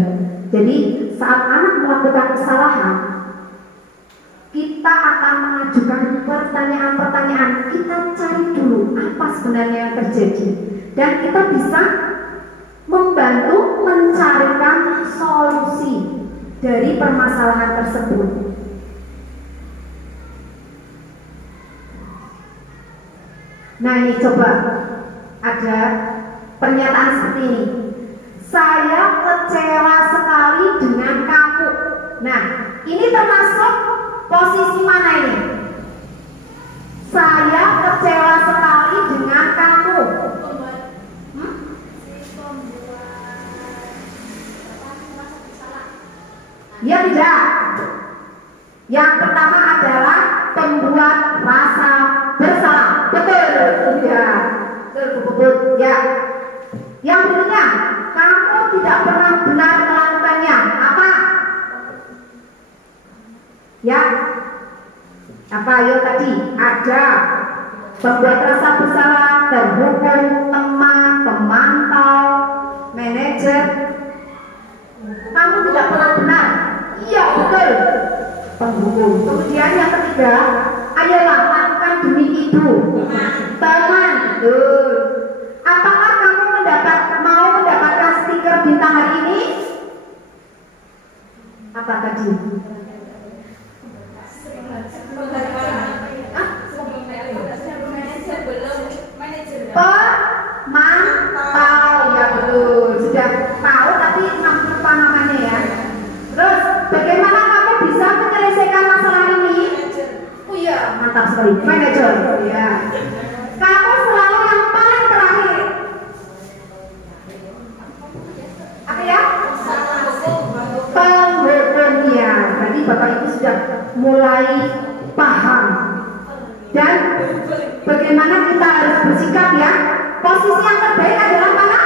Jadi saat anak melakukan kesalahan, kita akan mengajukan pertanyaan-pertanyaan. Kita cari dulu apa sebenarnya yang terjadi, dan kita bisa membantu mencarikan solusi dari permasalahan tersebut. Nah ini coba ada pernyataan seperti ini. Saya kecewa sekali dengan kamu. Nah ini termasuk posisi mana ini? Saya kecewa sekali dengan kamu. Ya tidak. Yang pertama adalah pembuat rasa bersalah. Betul. Ya. Betul. Ya. Yang berikutnya, kamu tidak pernah benar melakukannya. Apa? Ya. Apa ayo tadi? Ada pembuat rasa bersalah, terhukum, teman, pemantau, manajer. Kamu tidak pernah benar. Iya betul. Penghukum. Kemudian yang ketiga, ayolah lakukan demi ibu. Teman. Betul. Apakah kamu mau mendapatkan stiker bintang hari ini? Apa tadi? Pemantau, ya betul. Sudah tahu tapi lupa namanya ya. Terus bagaimana kamu bisa menyelesaikan masalah ini? Oh iya, mantap sekali. Manajer, ya. Kamu selalu yang paling terakhir. Apa ya? Penghukum, ya. Berarti Bapak Ibu sudah mulai paham. Dan bagaimana kita harus bersikap ya? Posisi yang terbaik adalah mana?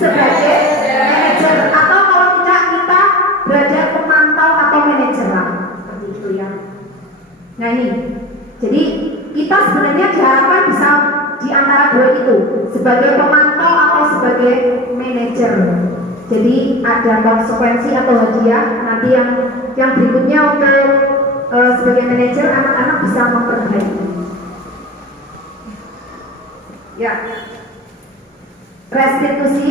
Sebagai manajer, atau kalau tidak kita berada pemantau atau manajer lah, seperti itu ya. Nah ini, jadi kita sebenarnya diharapkan bisa di antara dua itu, sebagai pemantau atau sebagai manajer. Jadi ada konsekuensi atau hadiah. Nanti yang berikutnya untuk sebagai manajer anak-anak bisa memperbaiki. Ya, restitusi.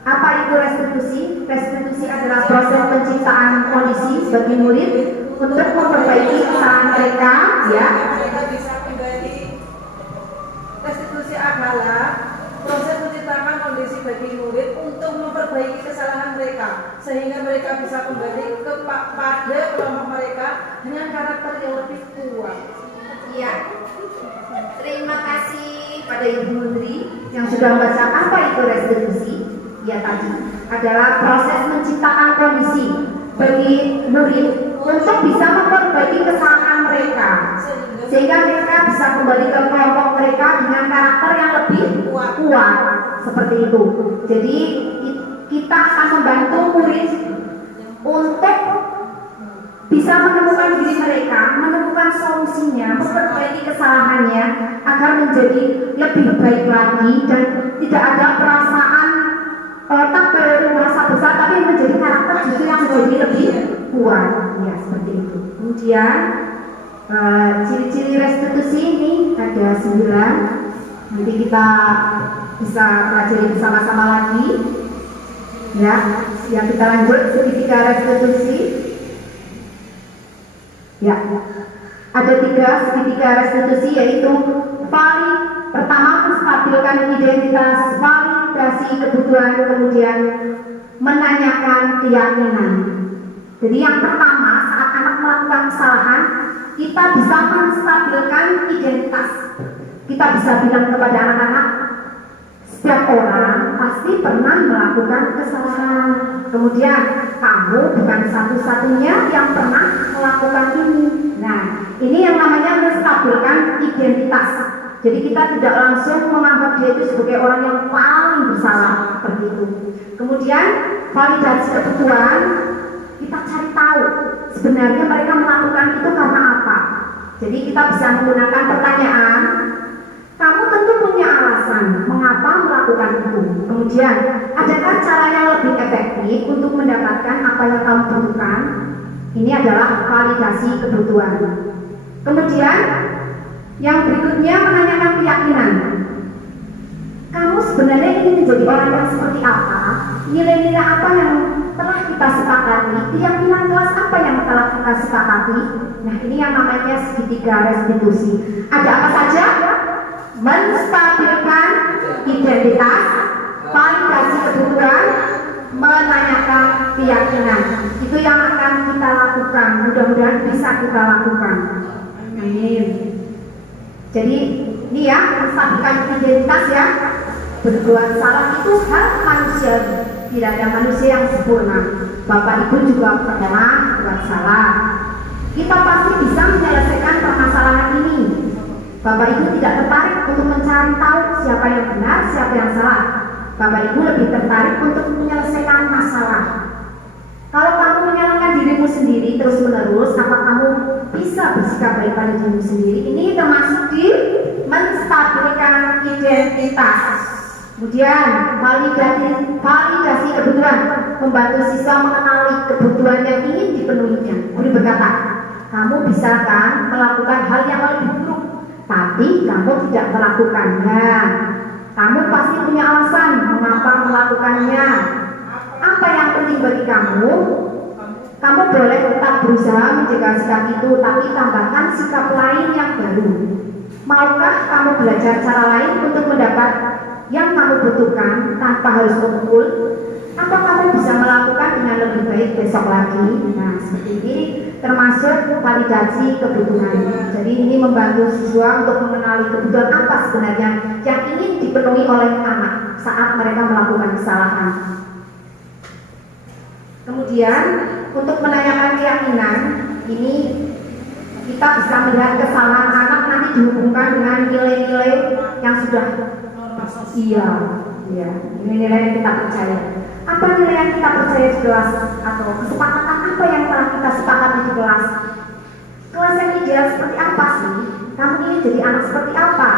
Apa itu restitusi? Restitusi adalah proses penciptaan kondisi bagi murid untuk memperbaiki kesalahan mereka, ya. Mereka bisa kembali. Restitusi adalah proses menciptakan kondisi bagi murid untuk memperbaiki kesalahan mereka sehingga mereka bisa kembali kepada kelompok mereka dengan karakter yang lebih kuat. Iya. Terima kasih pada Ibu Menteri yang sudah membaca apa itu restitusi. Ya, tadi adalah proses menciptakan kondisi bagi murid untuk bisa memperbaiki kesalahan mereka sehingga mereka bisa kembali ke kelompok mereka dengan karakter yang lebih kuat seperti itu. Jadi kita akan membantu murid untuk bisa menemukan diri mereka, menemukan solusinya, memperbaiki kesalahannya agar menjadi lebih baik lagi dan tidak ada perasaan tak merasa besar, tapi menjadi karakter justru yang menjadi lebih kuat, ya seperti itu. Kemudian ciri-ciri restitusi ini ada 9. Nanti kita bisa pelajari bersama-sama lagi. Ya, kita lanjut segitiga restitusi. Ya, ada 3 segitiga restitusi, yaitu pertama menstabilkan identitas, validasi kebutuhan, kemudian menanyakan keyakinan. Jadi yang pertama, saat anak melakukan kesalahan, kita bisa menstabilkan identitas. Kita bisa bilang kepada anak-anak, setiap orang pasti pernah melakukan kesalahan. Kemudian kamu bukan satu-satunya yang pernah melakukan ini. Nah, ini yang namanya menstabilkan identitas. Jadi kita tidak langsung menganggap dia itu sebagai orang yang paling bersalah seperti itu. Kemudian validasi kebutuhan, kita cari tahu sebenarnya mereka melakukan itu karena apa. Jadi kita bisa menggunakan pertanyaan, kamu tentu punya alasan mengapa melakukan itu. Kemudian, adakah cara yang lebih efektif untuk mendapatkan apa yang kamu butuhkan? Ini adalah validasi kebutuhan. Kemudian yang berikutnya menanyakan keyakinan. Kamu sebenarnya ingin menjadi orang yang seperti apa? Nilai-nilai apa yang telah kita sepakati? Keyakinan kelas apa yang telah kita sepakati? Nah, ini yang namanya segitiga restitusi. Ada apa saja? Menstabilkan identitas, validasi kebutuhan, menanyakan keyakinan. Itu yang akan kita lakukan. Mudah-mudahan bisa kita lakukan. Amin. Jadi ini ya, menstabilkan identitas ya. Berbuat salah itu hal manusia, tidak ada manusia yang sempurna. Bapak Ibu juga pernah buat salah. Kita pasti bisa menyelesaikan permasalahan ini. Bapak Ibu tidak tertarik untuk mencari tahu siapa yang benar, siapa yang salah. Bapak Ibu lebih tertarik untuk menyelesaikan masalah. Kalau kamu menyalahkan dirimu sendiri terus-menerus, apa kamu bisa bersikap baik pada dirimu sendiri? Ini termasuk di menstabilkan identitas. Kemudian validasi kebutuhan, membantu siswa mengenali kebutuhan yang ingin dipenuhinya. Guru berkata, kamu bisa kan melakukan hal yang lebih buruk, tapi kamu tidak melakukannya. Kamu pasti punya alasan mengapa melakukannya. Apa yang penting bagi kamu? Kamu boleh tetap berusaha menjaga sikap itu, tapi tambahkan sikap lain yang baru. Maukah kamu belajar cara lain untuk mendapat yang kamu butuhkan tanpa harus mengumpul? Apa kamu bisa melakukan dengan lebih baik besok lagi? Nah, seperti ini termasuk validasi kebutuhan. Jadi ini membantu siswa untuk mengenali kebutuhan apa sebenarnya yang ingin dipenuhi oleh anak saat mereka melakukan kesalahan. Kemudian untuk menanyakan keyakinan, ini kita bisa melihat kesalahan anak nanti dihubungkan dengan nilai-nilai yang sudah nilai-nilai yang kita percaya. Apa nilai yang kita percaya di kelas, atau kesepakatan apa yang telah kita sepakati di kelas? Kelas yang ideal seperti apa sih? Kamu ini jadi anak seperti apa?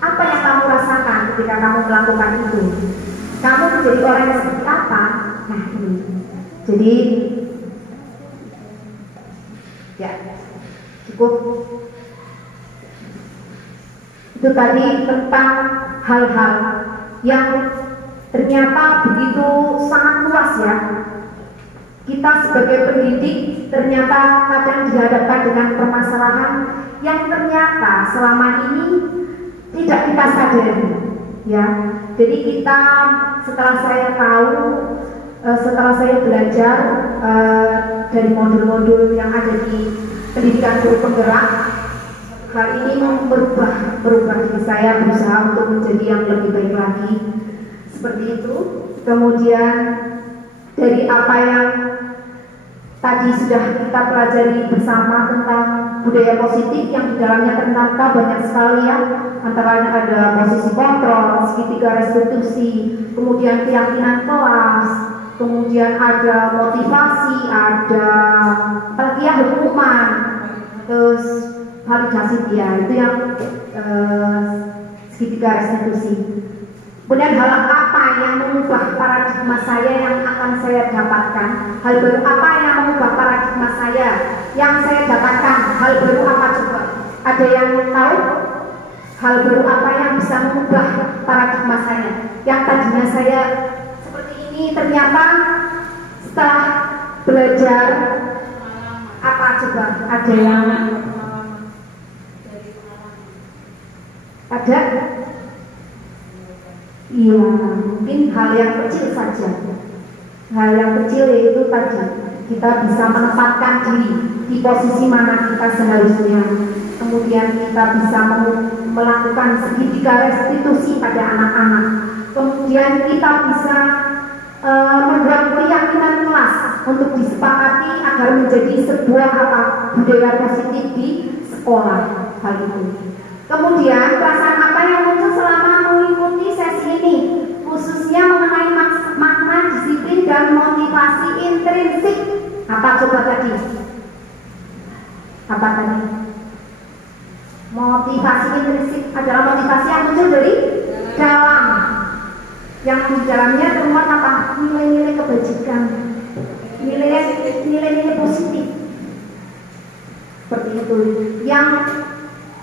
Apa yang kamu rasakan ketika kamu melakukan itu? Kamu menjadi orang yang seperti apa? Nah, ini. Jadi ya, cukup. Itu tadi tentang hal-hal yang ternyata begitu sangat luas ya. Kita sebagai pendidik ternyata kadang dihadapkan dengan permasalahan yang ternyata selama ini tidak kita sadari ya. Jadi kita setelah saya tahu, setelah saya belajar dari modul-modul yang ada di pendidikan guru penggerak, hal ini merubah diri saya, berusaha untuk menjadi yang lebih baik lagi seperti itu. Kemudian dari apa yang tadi sudah kita pelajari bersama tentang budaya positif yang di dalamnya ternyata banyak sekali ya, antara lain ada posisi kontrol, segitiga restitusi, kemudian keyakinan kelas, kemudian ada motivasi, ada apalagi ya, hukuman, terus validasi dia, itu yang segitiga restitusi. Kemudian hal apa yang mengubah paradigma saya yang akan saya dapatkan? Hal baru apa yang mengubah paradigma saya yang saya dapatkan? Hal baru apa coba? Ada yang tahu? Hal baru apa yang bisa mengubah paradigma saya? Yang tadinya saya seperti ini, ternyata setelah belajar apa coba? Ada yang ada? Iya, mungkin hal yang kecil saja. Hal yang kecil yaitu tadi kita bisa menempatkan diri di posisi mana kita seharusnya. Kemudian kita bisa melakukan segitiga restitusi pada anak-anak. Kemudian kita bisa membuat keyakinan kelas untuk disepakati agar menjadi sebuah budaya positif di sekolah. Hal itu. Kemudian perasaan apa yang muncul selama mengikuti sesi ini, khususnya mengenai makna disiplin dan motivasi intrinsik. Apa coba tadi? Apa tadi? Motivasi intrinsik adalah motivasi yang muncul dari dalam, yang di dalamnya termuat apa? Nilai-nilai kebajikan, nilai-nilai positif. Seperti itu. Yang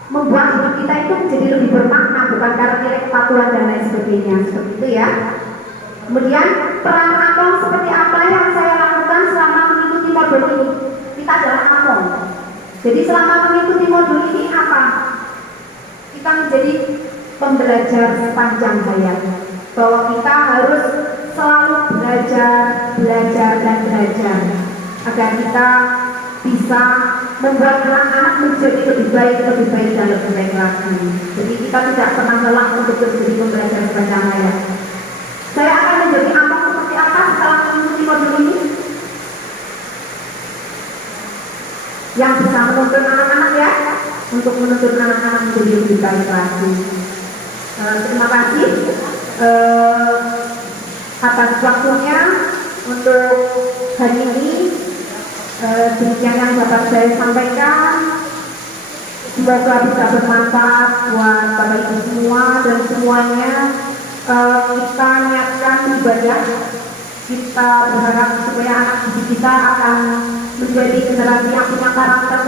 membuat hidup kita itu menjadi lebih bermakna, bukan karena nilai kepatuhan dan lain sebagainya, seperti itu ya. Kemudian peran Among seperti apa yang saya lakukan selama mengikuti modul ini? Kita adalah Among. Jadi selama mengikuti modul ini apa? Kita menjadi pembelajar sepanjang hayat, bahwa kita harus selalu belajar dan belajar agar kita bisa membuat anak-anak menjadi lebih baik dan lebih baik lagi. Jadi kita tidak pernah lelah untuk menjadi pembelajar sepanjang hayat. Saya akan menjadi Among seperti apa setelah mengikuti modul ini? Yang bisa menuntun anak-anak ya, untuk menuntun anak-anak menjadi lebih baik lagi. Terima kasih atas waktunya untuk hari ini. Demikian yang dapat saya sampaikan. Semoga bisa bermanfaat buat Bapak Ibu semua dan semuanya. Kita niatkan ibadah. Kita berharap supaya anak didik kita akan menjadi generasi yang punya karakter,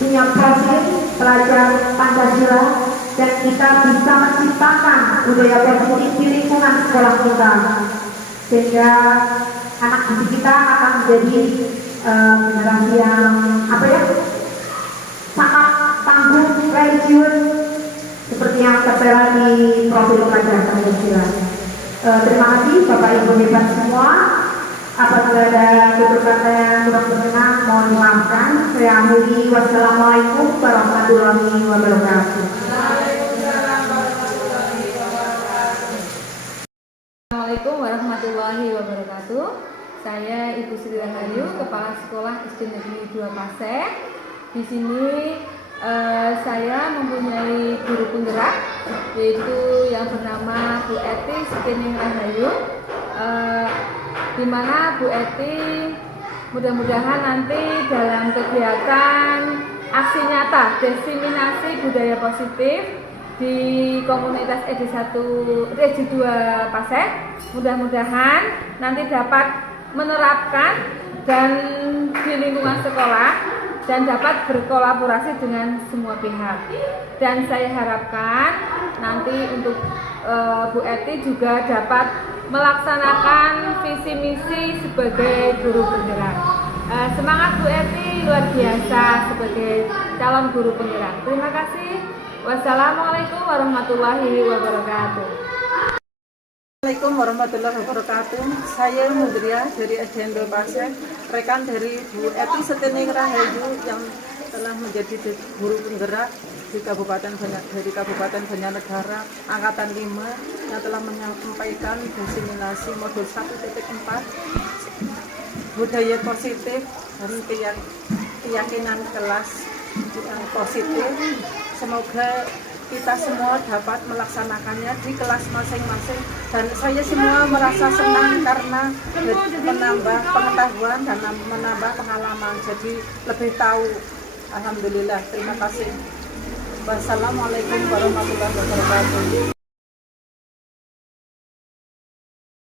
punya profil pelajar Pancasila, dan kita bisa menciptakan budaya positif di lingkungan sekolah kita, sehingga anak didik kita akan menjadi generasi yang sangat tangguh, religius, seperti yang tertera di profil pelajar Pancasila. Terima kasih Bapak Ibu hebat semua. Apabila ada tutur kata yang kurang berkenan, mohon dimaafkan. Saya akhiri. Wassalamualaikum warahmatullahi wabarakatuh. Assalamualaikum warahmatullahi wabarakatuh. Saya Ibu Sri Rahayu, Kepala Sekolah SD Negeri 2 Paseh. Di sini saya mempunyai guru penggerak, yaitu yang bernama Bu Eti Skening Rahayu, di mana Bu Eti mudah-mudahan nanti dalam kegiatan aksi nyata diseminasi budaya positif di komunitas ED 2 Paseh, mudah-mudahan nanti dapat menerapkan dan di lingkungan sekolah dan dapat berkolaborasi dengan semua pihak. Dan saya harapkan nanti untuk Bu Eti juga dapat melaksanakan visi misi sebagai guru penggerak. Semangat Bu Eti, luar biasa sebagai calon guru penggerak. Terima kasih. Wassalamualaikum warahmatullahi wabarakatuh. Assalamualaikum warahmatullahi wabarakatuh. Saya Mudria dari SDN Pasir, rekan dari Bu Eti Setining Rahayu yang telah menjadi guru penggerak di Kabupaten Banjarnegara Angkatan 5 yang telah menyampaikan diseminasi modul 1.4 budaya positif dan keyakinan kelas yang positif. Semoga kita semua dapat melaksanakannya di kelas masing-masing, dan saya semua merasa senang karena menambah pengetahuan dan menambah pengalaman, jadi lebih tahu. Alhamdulillah, terima kasih. Wassalamualaikum warahmatullahi wabarakatuh.